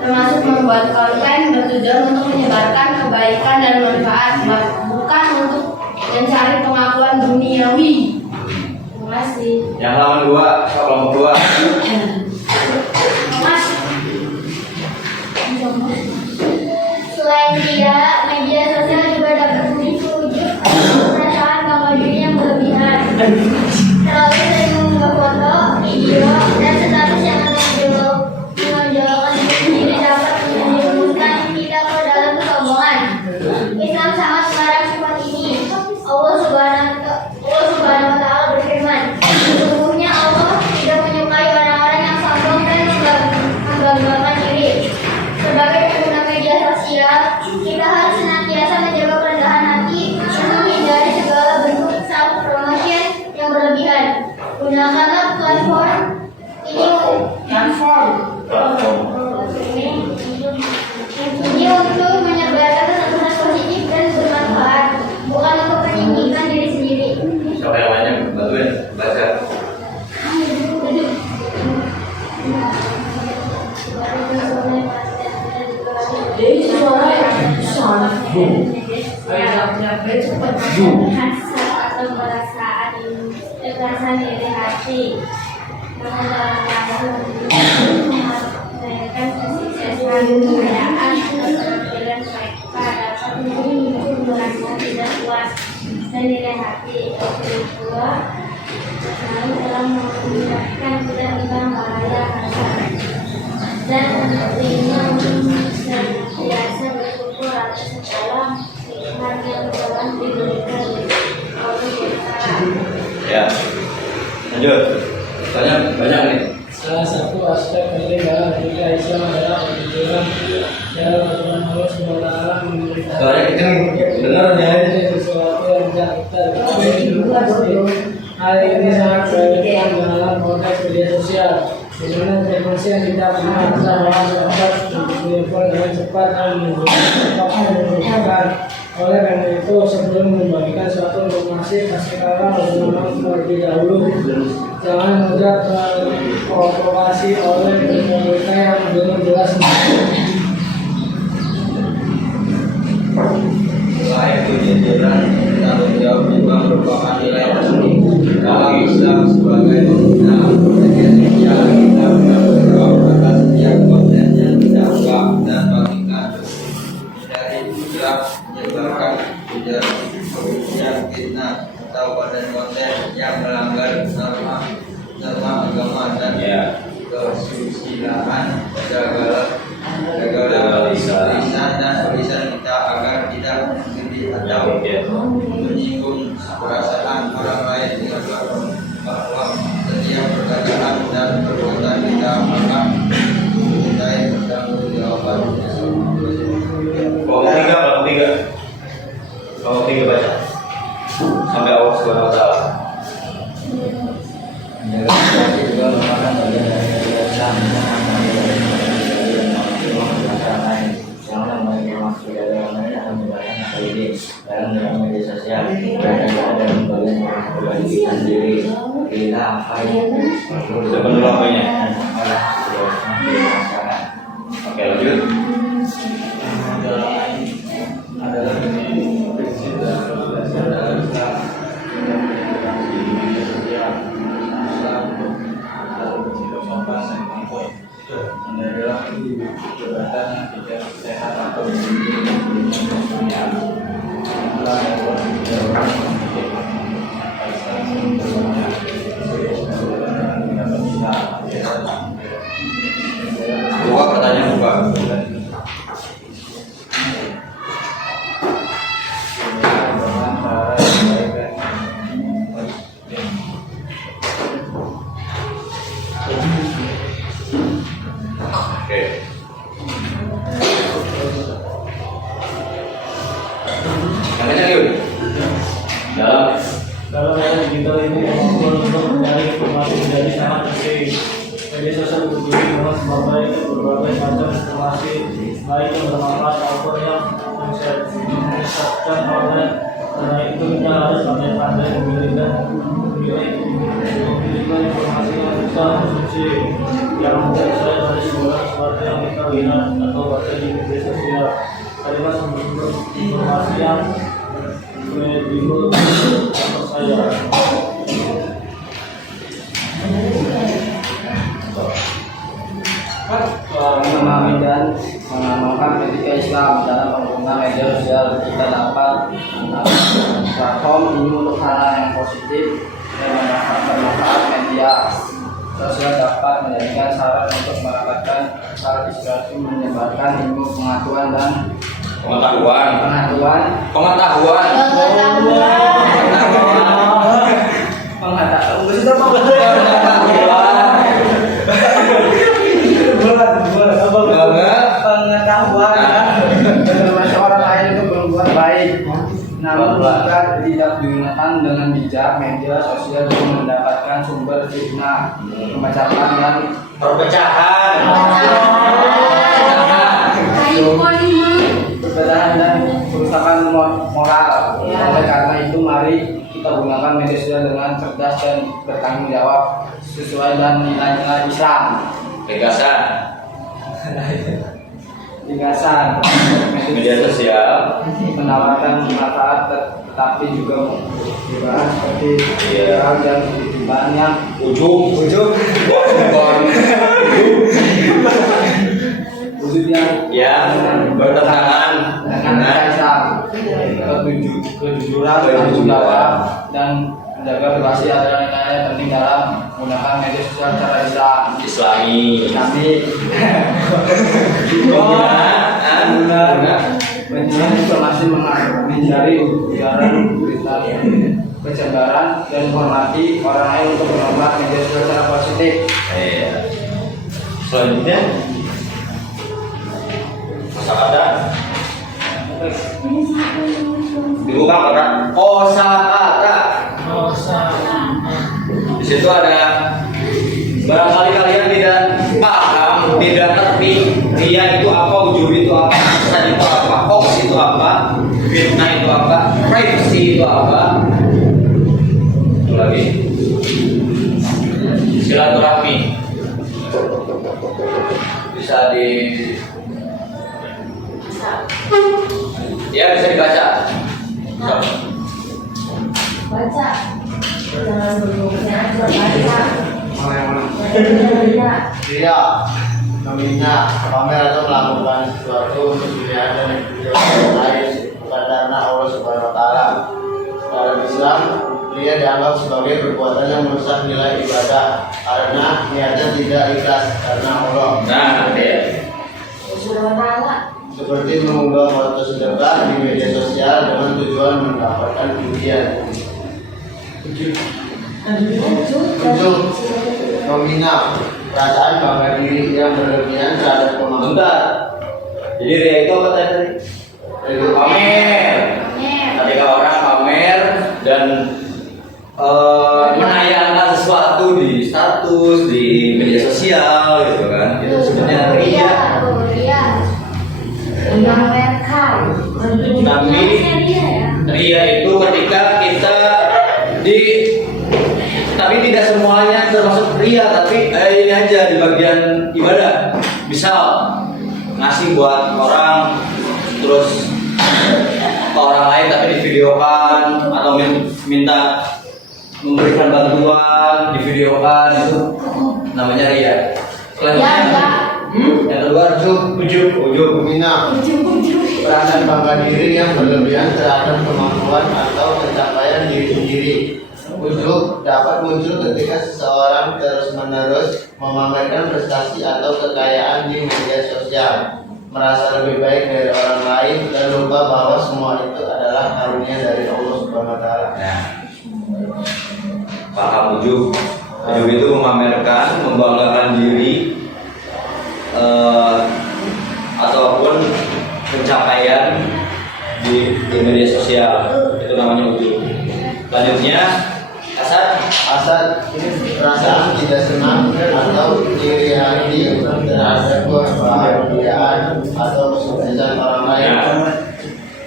termasuk membuat konten bertujuan untuk menyebarkan kebaikan dan manfaat, bukan untuk mencari pengakuan duniawi. Terima kasih. Yang halaman 2, kelompok 2. Mas. Selain tidak, media sosial juga dapat memicu perasaan bahwa diri yang berlebihan. Terlalu sering mengunggah foto, video, dan status yang menonjolkan diri sendiri dapat menjerumuskan kita ke dalam kesombongan. Islam sangat melarang sifat ini. Allah Subhanahu wa Ta'ala berfirman, sesungguhnya Allah tidak menyukai orang-orang yang sombong dan membanggakan diri. Sebagai pengguna media sosial, kita harus senantiasa menjaga kerendahan hati dan menghindari segala bentuk self promotion yang berlebihan. Gunakanlah platform ini untuk menyebarkan pesan-pesan positif dan bermanfaat, bukan untuk meninggikan diri sendiri. Siapa yang banyak bantuin baca. Atau perasaan diri hati, mengenalkan kebudayaan dan penampilan mereka dapat menimbulkan merasa tidak puas dan diri hati. Kedua, selalu dalam memudahkan tidak dengan bahaya dan pentingnya senantiasa bersyukur atas segala nikmat yang telah diberikan oleh kita. Ya. Lanjut. Banyak nih. Salah satu aspek penting dalam etika Islam adalah menunjukkan cara bagaimana Allah SWT memerintahkan Suara kenceng, bener ya. sesuatu yang tidak kita pasti. Hal ini sangat relevan dalam konteks media sosial, di mana frekuensi yang kita kenal adalah dapat menyebar dengan cepat dan menunjukkan. Oleh karena itu, sebelum membagikan suatu informasi, pastikanlah bagaimana terlebih dahulu. Jangan mudah terprovokasi oleh berita yang belum jelas. Selain itu, jajaran tanggung jawab juga merupakan nilai penting dalam Islam sebagai pengguna media sosial. Kita bertanggung jawab atas setiap konten yang kita unggah dan bagikan, dari hijrah, menyebarkan ujaran kebencian, fitnah, atau konten-konten yang melanggar norma agama dan kesusilaan. Jagalah lisan dan tulisan kita agar tidak menyakiti atau menyinggung perasaan orang lain, dengan bahwa setiap perkataan dan perbuatan kita akan dimintai pertanggungjawaban. Kelompok 3 baca. Sampai Allah Subhanahu wa Ta'ala. Menjaga situasi juga merupakan bagian dari kebiasaan jangan memasuki dalam akan membayar atau ini dalam media sosial dan ada membagian membagikan diri kita apa Siapa dulu apanya? Oke, lanjut. adalah prinsip dan berdasar dalam Islam. Ini adalah jabatan tidak sehat atau Buka pertanyaan buka. Oke. Katanya yuk. Dalam era digital ini, untuk mencari informasi menjadi sangat penting. Media sosial berdiri dengan berbagai macam informasi, baik yang bermanfaat maupun yang menyesatkan oleh karena itu itu kita harus pandai-pandai memilih informasi yang bisa konsumsi yang sesuai dari sesuatu yang kita lihat atau baca di media sosial. Adalah sumber informasi yang kredibel untuk saya. Memahami dan mengamalkan etika Islam dalam penggunaan media sosial, kita dapat platform ini untuk hal yang positif dan bermanfaat. Media sosial dapat menjadikan syarat untuk mendapatkan hal inspirasi, menyebarkan ilmu pengetahuan dan informasi orang lain untuk berbuat baik. Namun jika tidak digunakan dengan bijak, media sosial bisa mendapatkan sumber fitnah, pemecatan dan perpecahan dan kerusakan moral. Oleh karena itu, mari kita gunakan media sosial dengan cerdas dan bertanggung jawab sesuai dengan nilai-nilai Islam. Ringkasan Media sosial menawarkan manfaat tetapi juga dibahas seperti viral dan banyak ujung yang bertentangan dengan Islam, kejujuran, tanggung jawab, dan menjaga privasi adalah nilai penting dalam menggunakan media sosial secara Islami. Mencari informasi, mencari ujaran berita, pencegahan, dan menghormati orang lain untuk menambah media sosial secara positif. Selanjutnya kosakata dibuka kosakata. Di situ ada, barangkali kalian tidak paham, tidak ngerti ria itu apa, ujub itu apa, hasad itu apa, hoax itu apa, fitnah itu apa, privacy itu apa. Itu lagi silaturahmi bisa bisa dibaca. Baca. Jangan berbohongnya, baca. Dia meminta pamer atau melakukan sesuatu untuk dilihat dan dipuji orang lain bukan karena Allah Subhanahu Wa Taala. Dalam Islam, dia dianggap sebagai perbuatan yang merusak nilai ibadah karena niatnya tidak ikhlas karena Allah. Seperti mengunggah foto sedekah di media sosial dengan tujuan mendapatkan pujian. Untuk nominal perasaan bangga diri yang berlebihan terhadap kemampuan. Jadi ria itu apa tadi? Pamer. Ketika orang pamer dan menayangkan sesuatu di status, di media sosial gitu kan, itu sebenarnya ria. Tapi ria itu ketika kita tapi tidak semuanya termasuk ria, tapi ini aja di bagian ibadah. Misal ngasih buat orang, terus ke orang lain tapi divideokan, atau minta memberikan bantuan divideokan, itu namanya ria. Selanjutnya yang kedua ujub Nominal perasaan bangga diri yang berlebihan terhadap kemampuan atau pencapaian diri sendiri. Ujub dapat muncul ketika seseorang terus-menerus memamerkan prestasi atau kekayaan di media sosial, merasa lebih baik dari orang lain dan lupa bahwa semua itu adalah karunia dari Allah Subhanahu Wa Taala. Paham ujub? Ujub itu memamerkan, membanggakan diri ataupun pencapaian di media sosial, itu namanya ujub. Selanjutnya hasad perasaan tidak senang atau iri hati terhadap kebahagiaan atau kesuksesan orang lain.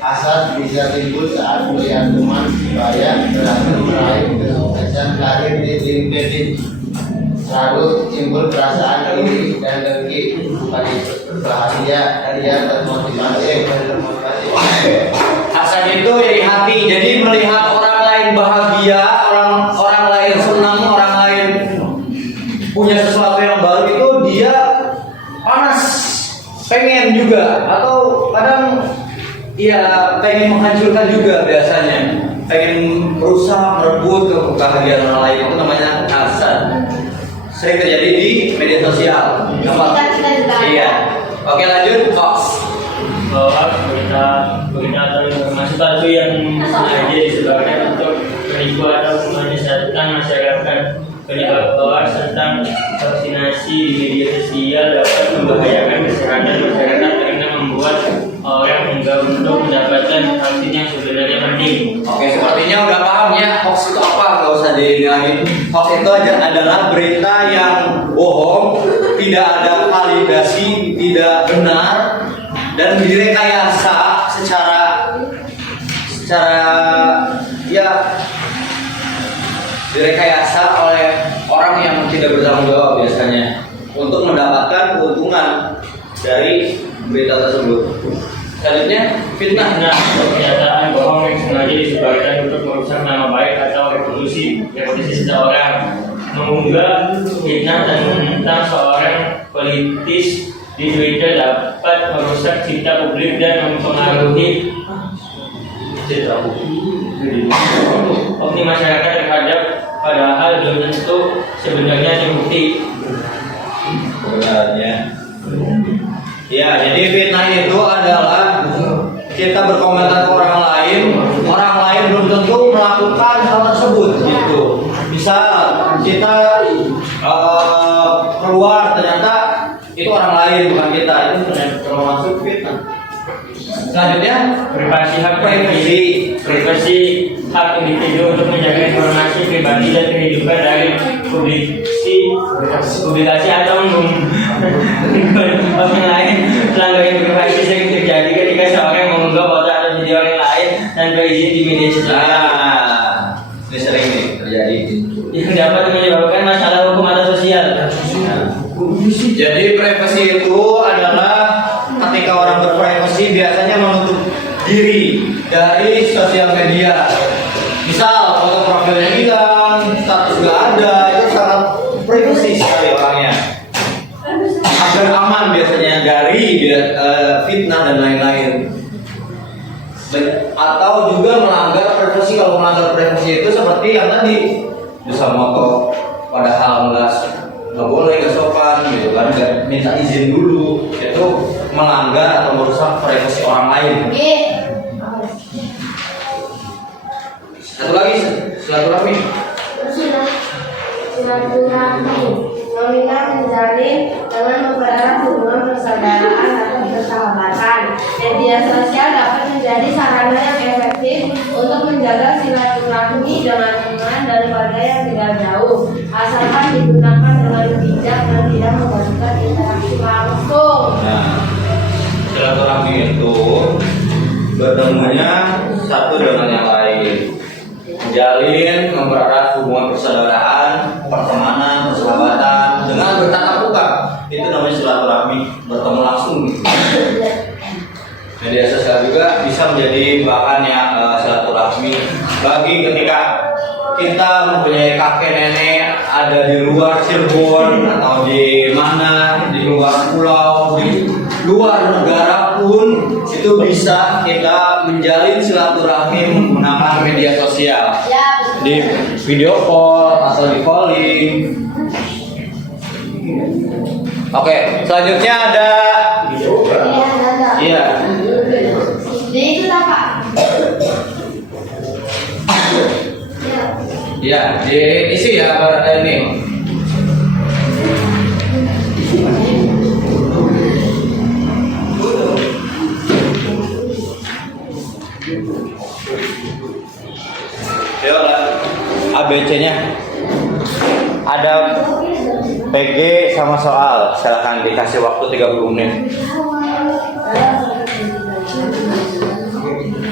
Asal bisa timbul saat melihat teman supaya berhasil meraih kesuksesan karir di LinkedIn. Lalu timbul perasaan iri dan dengki, bukan bahagia, dia termotivasi. Hasad itu dari hati. Jadi melihat orang lain bahagia, orang lain senang, orang lain punya sesuatu yang baru itu dia panas, pengen juga, atau kadang ya pengen menghancurkan juga biasanya, pengen berusaha merebut kebahagiaan orang lain, itu namanya hasad. Sering terjadi di media sosial. Iya. Oke, lanjut, Fox. Bahwa berita atau informasi palsu yang sengaja disebarkan untuk menipu atau menyesatkan masyarakat, penyebar hoax tentang vaksinasi di media sosial dapat membahayakan kesehatan masyarakat karena membuat orang enggan untuk mendapatkan vaksin yang sebenarnya penting. Oke, sepertinya udah paham ya hoax itu apa, nggak usah dibilangin. Hoax itu adalah berita yang bohong, tidak ada validasi, tidak benar, dan direkayasa secara ya direkayasa oleh orang yang tidak bertanggung jawab biasanya untuk mendapatkan keuntungan dari berita tersebut. Selanjutnya, fitnah. Nah, pernyataan bohong yang sengaja disebarkan untuk merusak nama baik atau reputasi seseorang, mengunggah fitnah tentang seorang politis di Twitter dapat merusak citra publik dan mempengaruhi opini masyarakat terhadap, padahal belum tentu sebenarnya terbukti. Sebenarnya, ya, jadi fitnah itu adalah kita berkomentar ke orang lain belum tentu melakukan hal tersebut gitu. Misal kita keluar ternyata itu orang lain bukan kita, itu termasuk fitnah. Selanjutnya, privasi hak individu untuk menjaga informasi pribadi dan kehidupan dari publikasi atau orang lain. Pelanggaran privasi sering terjadi ketika seorang mengunggah foto atau video orang lain tanpa izin di media sosial. Ini sering nih terjadi. Yang dapat menyebabkan masalah hukum atau sosial. Jadi privasi itu adalah ketika orang berprivasi biasanya menutup diri dari sosial media. Misal foto profilnya hilang, status gak ada, itu sangat privasi sekali orangnya. Agar aman biasanya dari fitnah dan lain-lain. Atau juga melanggar privasi. Kalau melanggar privasi itu seperti yang tadi, bisa moto padahal nggak boleh, nggak sopan gitu kan, nggak minta izin dulu, itu melanggar atau merusak privasi orang lain. Satu lagi, silaturahmi. Silaturahmi nominal menjalin dengan mempererat hubungan persaudaraan atau persahabatan. Media sosial dapat menjadi sarana yang efektif untuk menjaga silaturahmi dengan teman dan keluarga yang tidak jauh, asalkan digunakan dengan bijak dan tidak membutuhkan interaksi langsung. Nah, silaturahmi itu bertemunya satu dengan yang lain, menjalin, mempererat hubungan persaudaraan, pertemanan, persahabatan dengan bertatap muka. Itu namanya silaturahmi, bertemu langsung gitu. Media sosial juga bisa menjadi bahannya silaturahmi bagi ketika kita mempunyai kakek nenek ada di luar Cirebon atau di mana, di luar pulau, di luar negara pun itu bisa kita menjalin silaturahmi menggunakan media sosial, di video call atau di calling. Oke, selanjutnya ada iya. Jadi itu apa? Ya, diisi ya ini. ABC-nya ada PG sama soal. Silakan dikasih waktu 30 menit.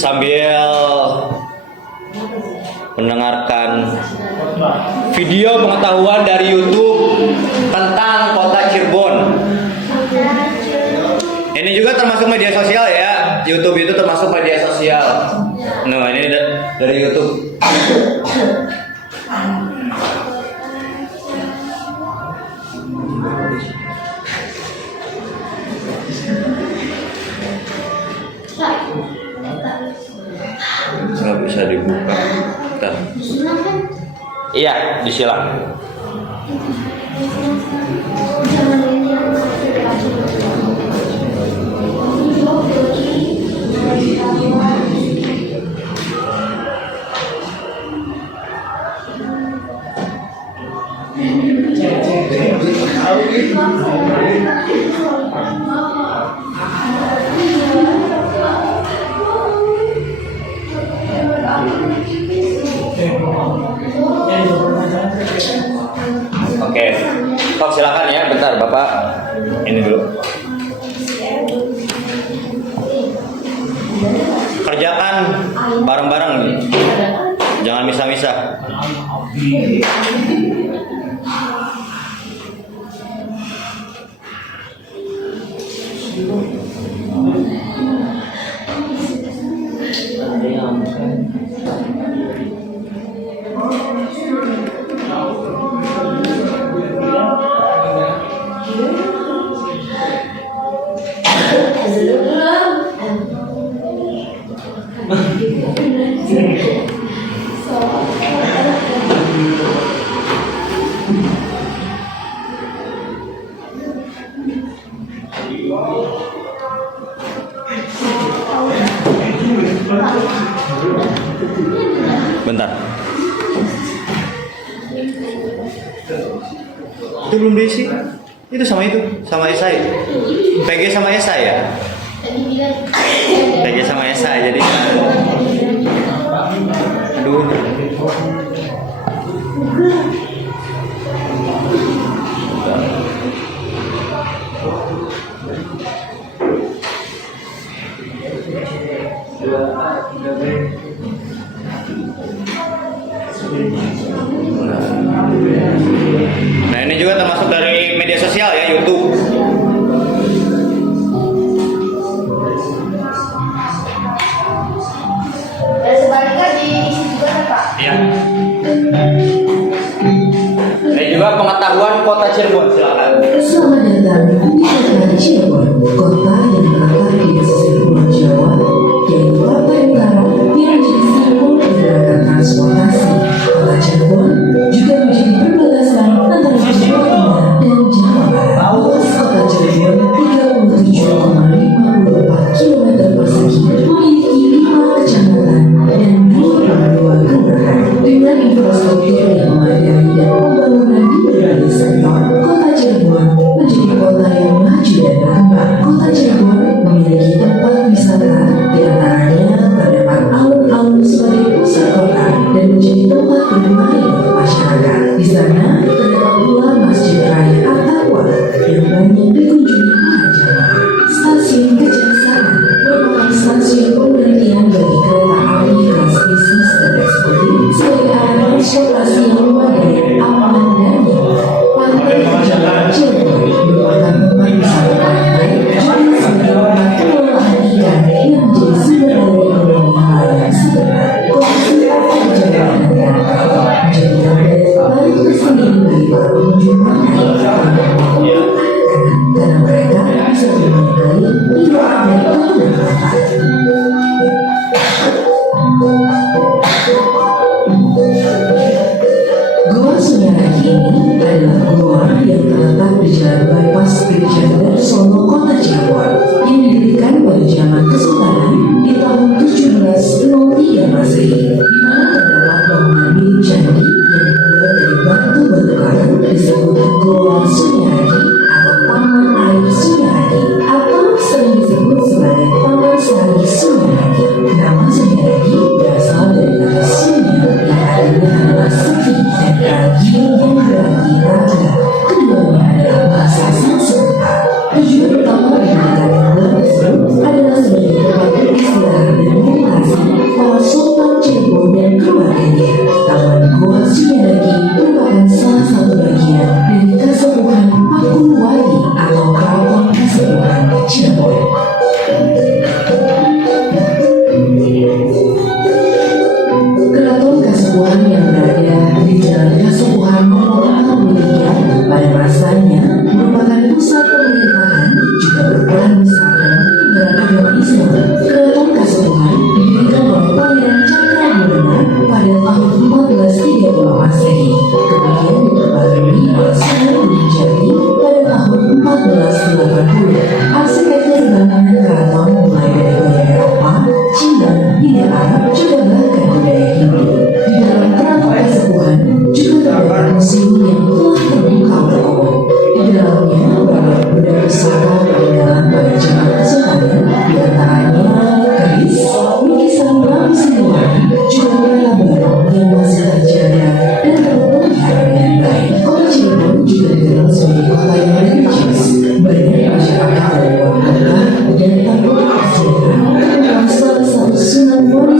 sambil mendengarkan video pengetahuan dari YouTube tentang kota Cirebon. Ini juga termasuk media sosial ya. YouTube itu termasuk media sosial. Nah, ini dari YouTube. Nggak bisa dibuka. Bentar. Iya, disilang. Oke, Pak silakan ya, bentar Bapak ini dulu. Kerjakan bareng-bareng nih, jangan misah-misah. Bentar. Itu belum diisi. Itu sama Esai. PG sama Esai ya. PG sama Esai jadi. Aduh. Nah, ini juga termasuk dari media sosial ya, YouTube. Dan sebaliknya diisi juga kan Pak? Iya. Ini juga pengetahuan kota Cirebon, silakan. Selamat datang di kota Cirebon, kota yang terletak di pesisir Pulau Jawa, yaitu Pantai Utara yang menjadi simbol pergerakan transportasi. Kota Cirebon juga menjadi perbatasan antara Jawa Tengah dan Jawa Barat. Luas kota Cirebon 37,54 km persegi, memiliki 5 kecamatan dan 22 kelurahan. Dengan infrastruktur yang memadai dan pembangunan di berbagai sektor, kota Cirebon menjadi kota yang maju dan berkembang. Kota Cirebon memiliki tempat wisata, di antaranya terdapat alun-alun sebagai pusat kota dan menjadi tempat bermain untuk masyarakat. Di sana terdapat pula Masjid Raya At-Taqwa yang banyak dikunjungi para jamaah. Stasiun Kejaksaan merupakan stasiun pemberhentian bagi kereta api kelas bisnis dan eksekutif sebagai alat transportasi yang memadai, aman dan nyaman. Pantai Cirebon merupakan tempat wisata pantai juga sebagai tempat pengolahan ikan yang menjadi sumber dari ekonomi nelayan sebenarnya. Kondisi pantai Jawa dan menjadi daya tarik tersendiri bagi para pengunjung pantai karena mereka bisa bermain air di luar dari bangunan pantai. Goa Sunyaragi ini adalah goa yang terletak di Jalan Bypass Pirjandar Solo, Kota Cirebon, yang didirikan pada zaman Kesultanan di tahun 1703 Masehi, di mana terdapat bangunan milik candi yang dibuat dari batu karang disebut Goa Sunyaragi atau Taman Air Sunyaragi atau sering disebut sebagai Taman Sari Sunyaragi. Nama Sunyaragi berasal dari kata Sunya yang artinya adalah sepi dan ragi yang berarti raga. Keduanya adalah bahasa Sanskerta. Tujuan utama pendidikan yang tersebut adalah sebagai tempat beristirahat dan meditasi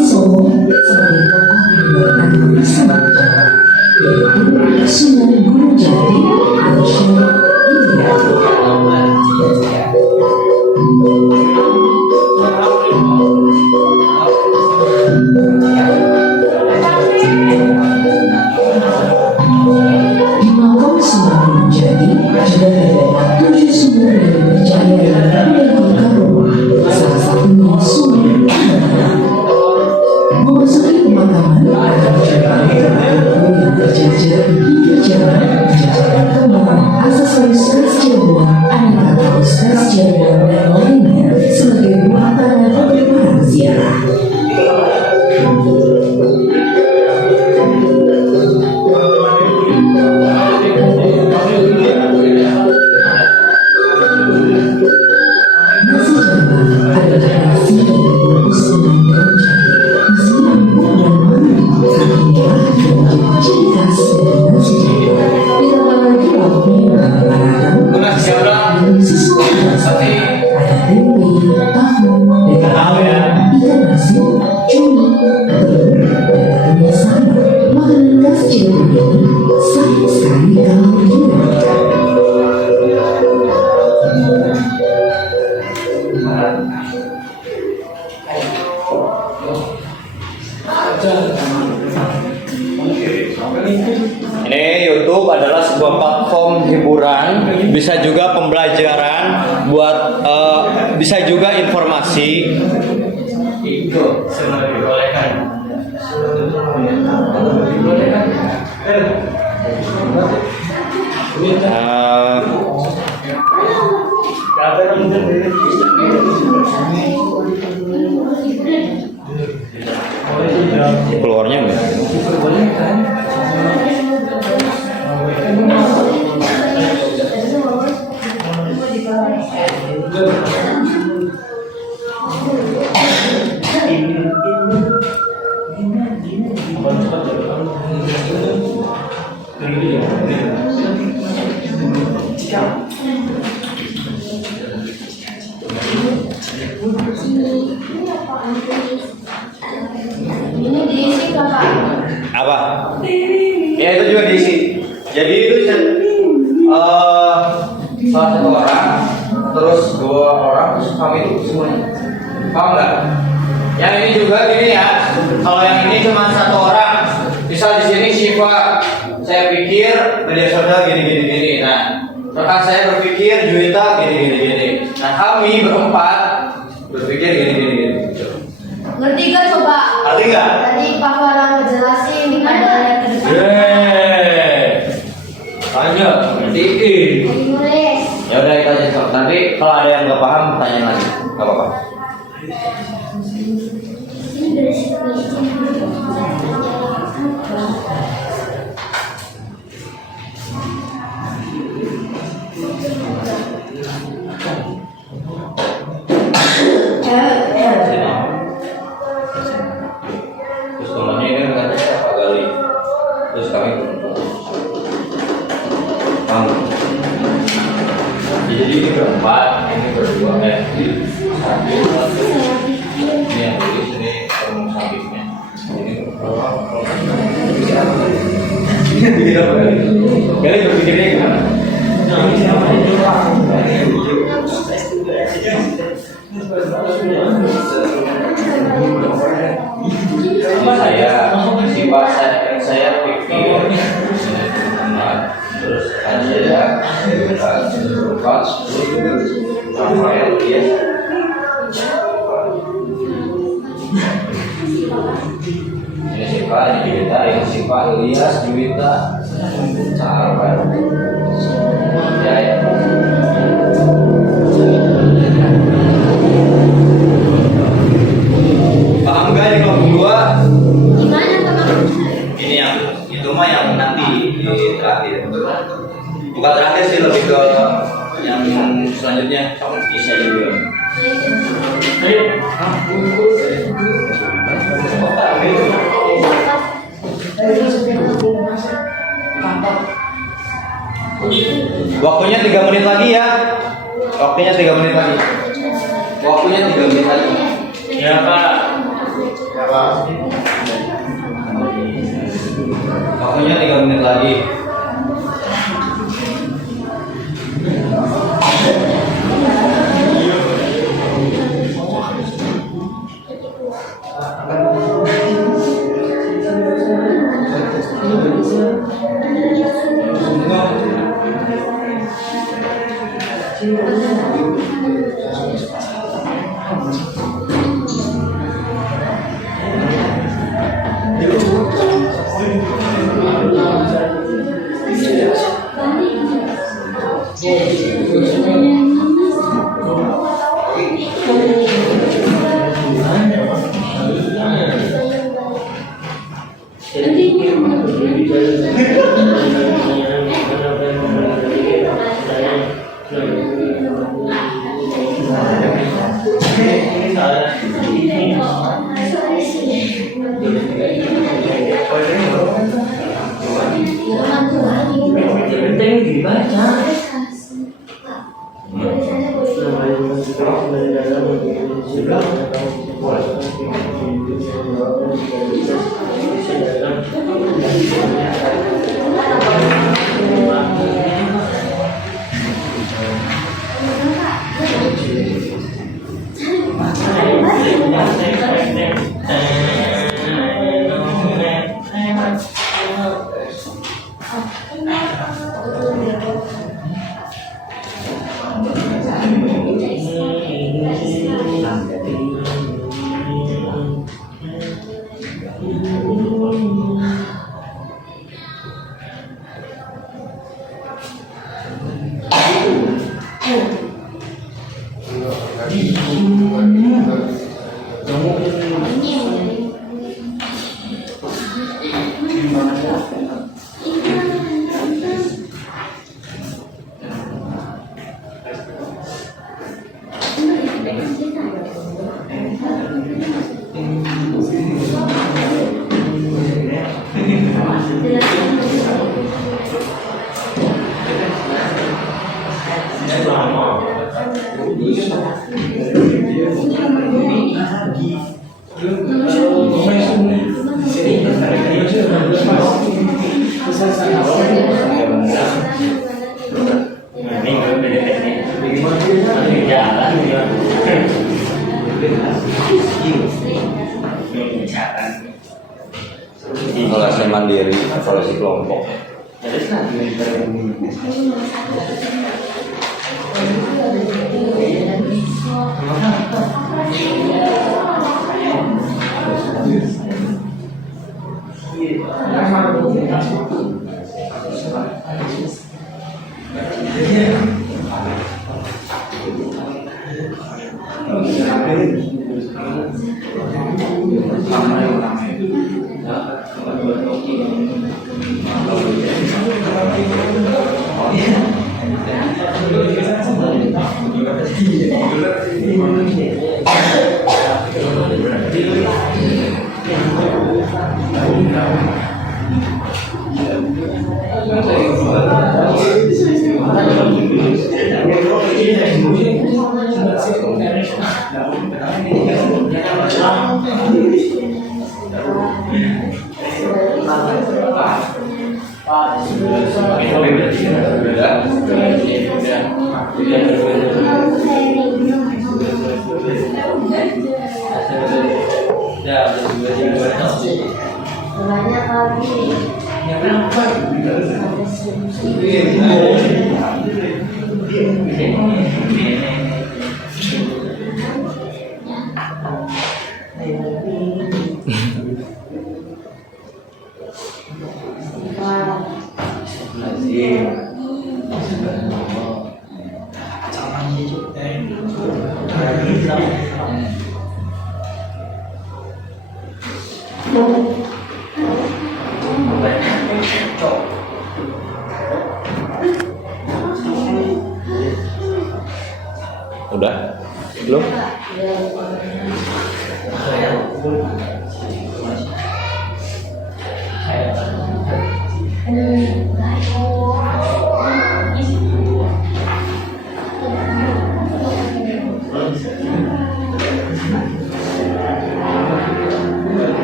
Solo sebagai tokoh meninggalkan warisan sejarah, yaitu Sunan Gunung Jati atau Syekh Di makam Sunan Gunung Jati juga terdapat 7 sumur yang dipercaya menentukan rumah, salah satunya Sunan Ampel. Memasuki pemakaman akan menjumpai buku yang terjajar hingga jajaran kembang, aksesoris khas Jawa, aneka kaos khas Jawa dan lainnya sebagai buah tangan untuk para peziarah. Nasi jambak adalah nasi yang dibungkus dengan daun jati. Nasi empuk dan manis saking murah dan menjadi ciri khas dari nasi jambak. Ditambah lagi lauknya yang beragam, sesuai rasa. Ada tempe, tahu, daging, ikan asin, cumi, telur, dan tentunya sambal. Makanan khas Jawa ini sayang sekali kalau dilewatkan. Ini YouTube adalah sebuah platform hiburan, bisa juga pembelajaran, bisa juga informasi. Itu semua dibolehkan. Keluarnya enggak? Ini diisi Bapak. Apa? Ya itu juga diisi. Jadi itu salah satu orang, terus 2 orang, terus kami itu semuanya. Paham nggak? Yang ini juga gini ya. Kalau yang ini cuma 1 orang, misal di sini Syifa, saya pikir media sosial gini. Nah, rekan saya berpikir Juwita gini. Nah, kami berempat berpikir gini. Ngerti kan coba? Ngerti nggak? Tadi Pak Farah ngejelasin di kamarnya ke depan. Lanjut, ngertiin. Nulis. Ya udah itu aja sob. Nanti kalau ada yang nggak paham tanya lagi, nggak apa-apa. Ini berisi. Terus temannya ini katanya Pak Gali. Terus kami paham. Jadi ini berempat, ini berdua, ini yang tulis ini perumus habibnya. Ini bikin apa Gali? Gali berpikirnya gimana? Saya pikir terus ada berempat Rafael ya. Ini Sipa, ini Juwita, ini Sipa, Ilyas, Juwita, Rafael. Ya. Paham gak ini kelompok 2? Gimana teman? Ini yang itu mah yang nanti di terakhir. Bukan terakhir sih, lebih ke yang selanjutnya. Kamu bisa juga. Waktunya 3 menit lagi ya. Waktunya 3 menit lagi. Ya Pak. berapa? Waktunya 3 menit lagi. Evaluasi mandiri, evaluasi kelompok. Banyak lagi. Udah? Belum?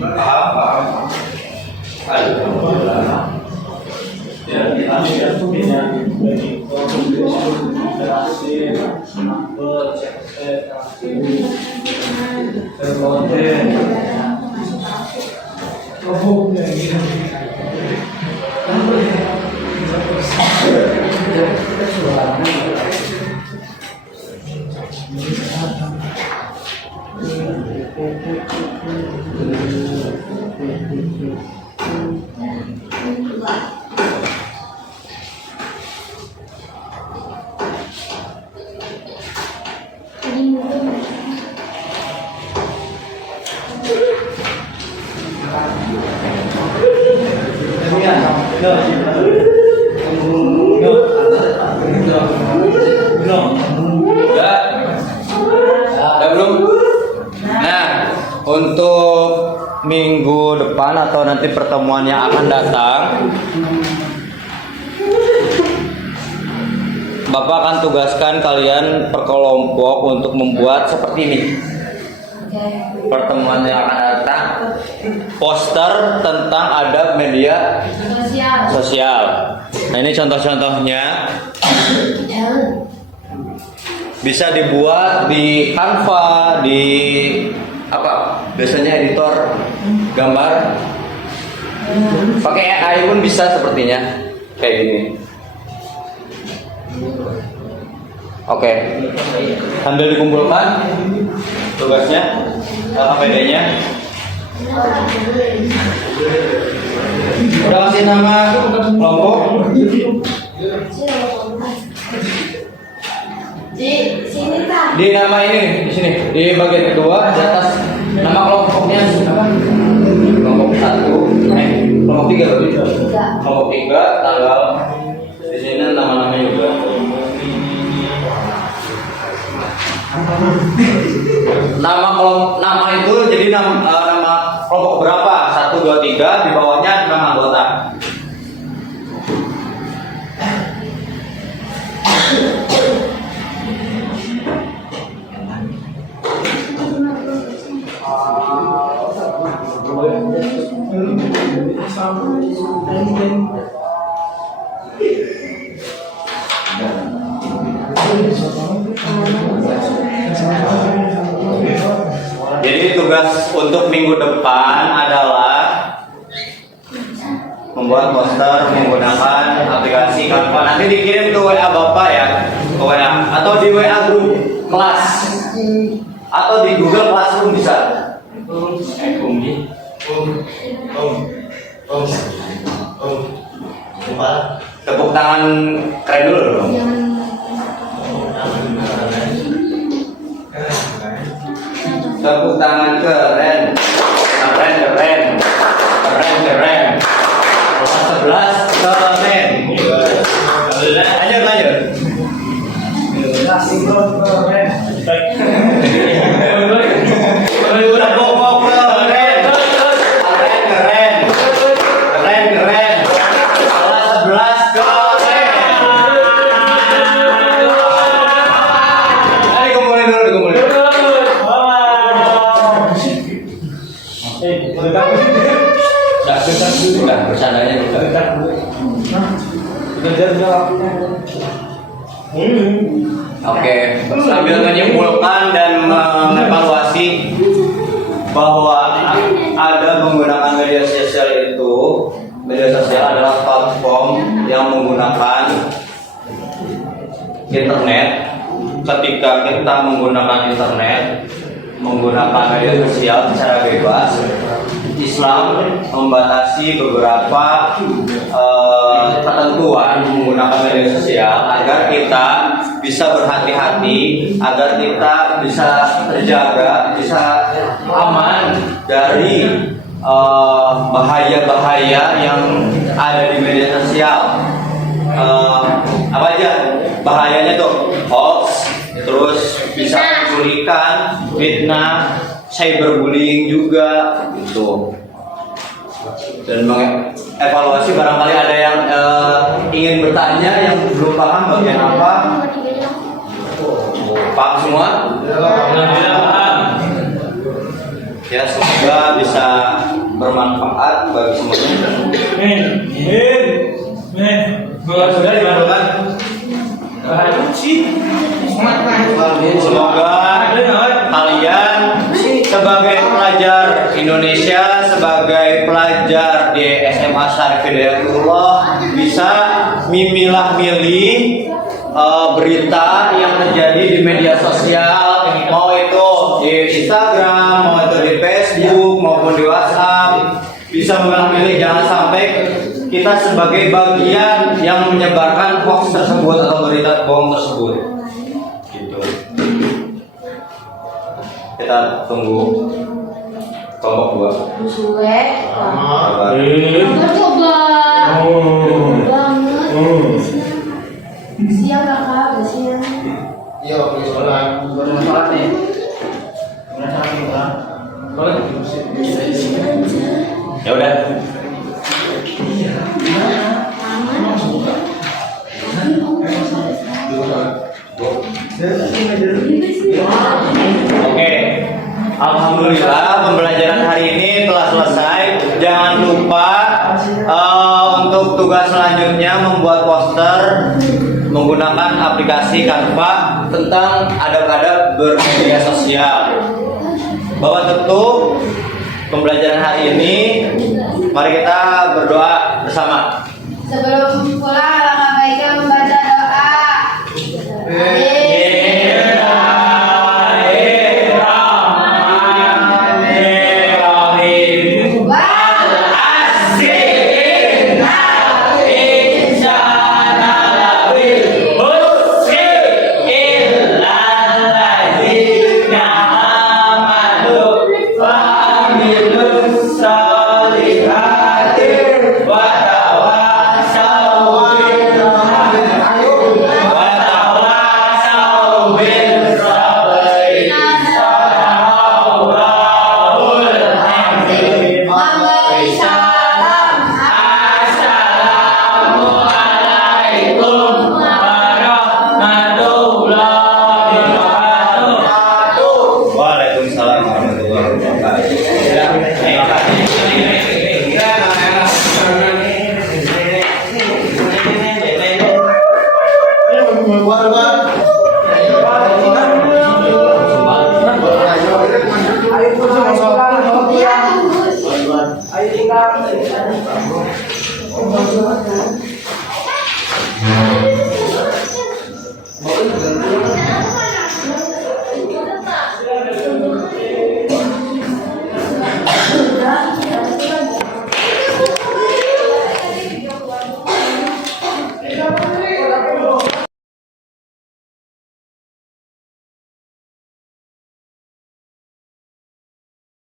Paham? Udah belum? Nah, untuk minggu depan atau nanti pertemuan yang akan datang, Bapak akan tugaskan kalian per kelompok untuk membuat seperti ini. Pertemuan yang akan datang, poster tentang adab media sosial. Nah, ini contoh-contohnya. Bisa dibuat di Canva, di apa? Biasanya editor gambar. Pakai AI pun bisa sepertinya. Kayak gini. Oke. Sambil dikumpulkan tugasnya, APD-nya. Udah kasih nama kelompok? Di sini Pak. Di nama ini, di sini, di bagian kedua, di atas nama kelompoknya apa? Kelompok 1, kelompok 3 berarti. Kelompok 3, tanggal di sini nama-namanya juga. Nama itu jadi nama kelompok berapa? 1, 2, 3, di bawahnya nama anggota. Jadi tugas untuk minggu depan adalah membuat poster menggunakan aplikasi Canva. Nanti dikirim ke WA Bapak ya, ke WA atau di WA grup kelas atau di Google Classroom bisa. Tepuk tangan keren dulu dong. Tepuk tangan keren. Kelas 11 keren. Lanjut. Udah pokok keren. Kelas 11 keren. Ayo dikumpulin dulu. Udah bercandanya juga. Oke, sambil menyimpulkan dan mengevaluasi bahwa ada menggunakan media sosial itu, media sosial adalah platform yang menggunakan internet. Ketika kita menggunakan internet, menggunakan media sosial secara bebas, Islam membatasi beberapa ketentuan menggunakan media sosial agar kita bisa berhati-hati, agar kita bisa terjaga, bisa aman dari bahaya-bahaya yang ada di media sosial. Apa aja bahayanya tuh? Hoax, terus bisa penculikan, fitnah, cyberbullying juga gitu. Dan mengevaluasi barangkali ada yang ingin bertanya yang belum paham bagian apa. Paham semua? Ya, semoga bisa bermanfaat bagi semuanya. Sudah dimanfaatkan. Semoga kalian sebagai pelajar Indonesia, sebagai pelajar di SMA Syarif Hidayatullah bisa memilah-milih berita yang terjadi di media sosial, mau itu di Instagram, mau itu di Facebook maupun di WhatsApp, bisa memilah-milih. Jangan sampai kita sebagai bagian yang menyebarkan hoax tersebut atau berita bohong tersebut. Gitu. Kita tunggu kelompok 2. Suwe. Coba. Banget. Siang kakak, udah siang. Iya, oke, sholat. Bermanfaat nih. Ya udah. Oke. Alhamdulillah pembelajaran hari ini telah selesai. Jangan lupa untuk tugas selanjutnya membuat poster menggunakan aplikasi Canva tentang adab-adab bermedia sosial. Bahwa tentu pembelajaran hari ini, mari kita berdoa bersama. Sebelum pulang, alangkah baiknya membaca doa. Waalaikumsalam warahmatullahi wabarakatuh.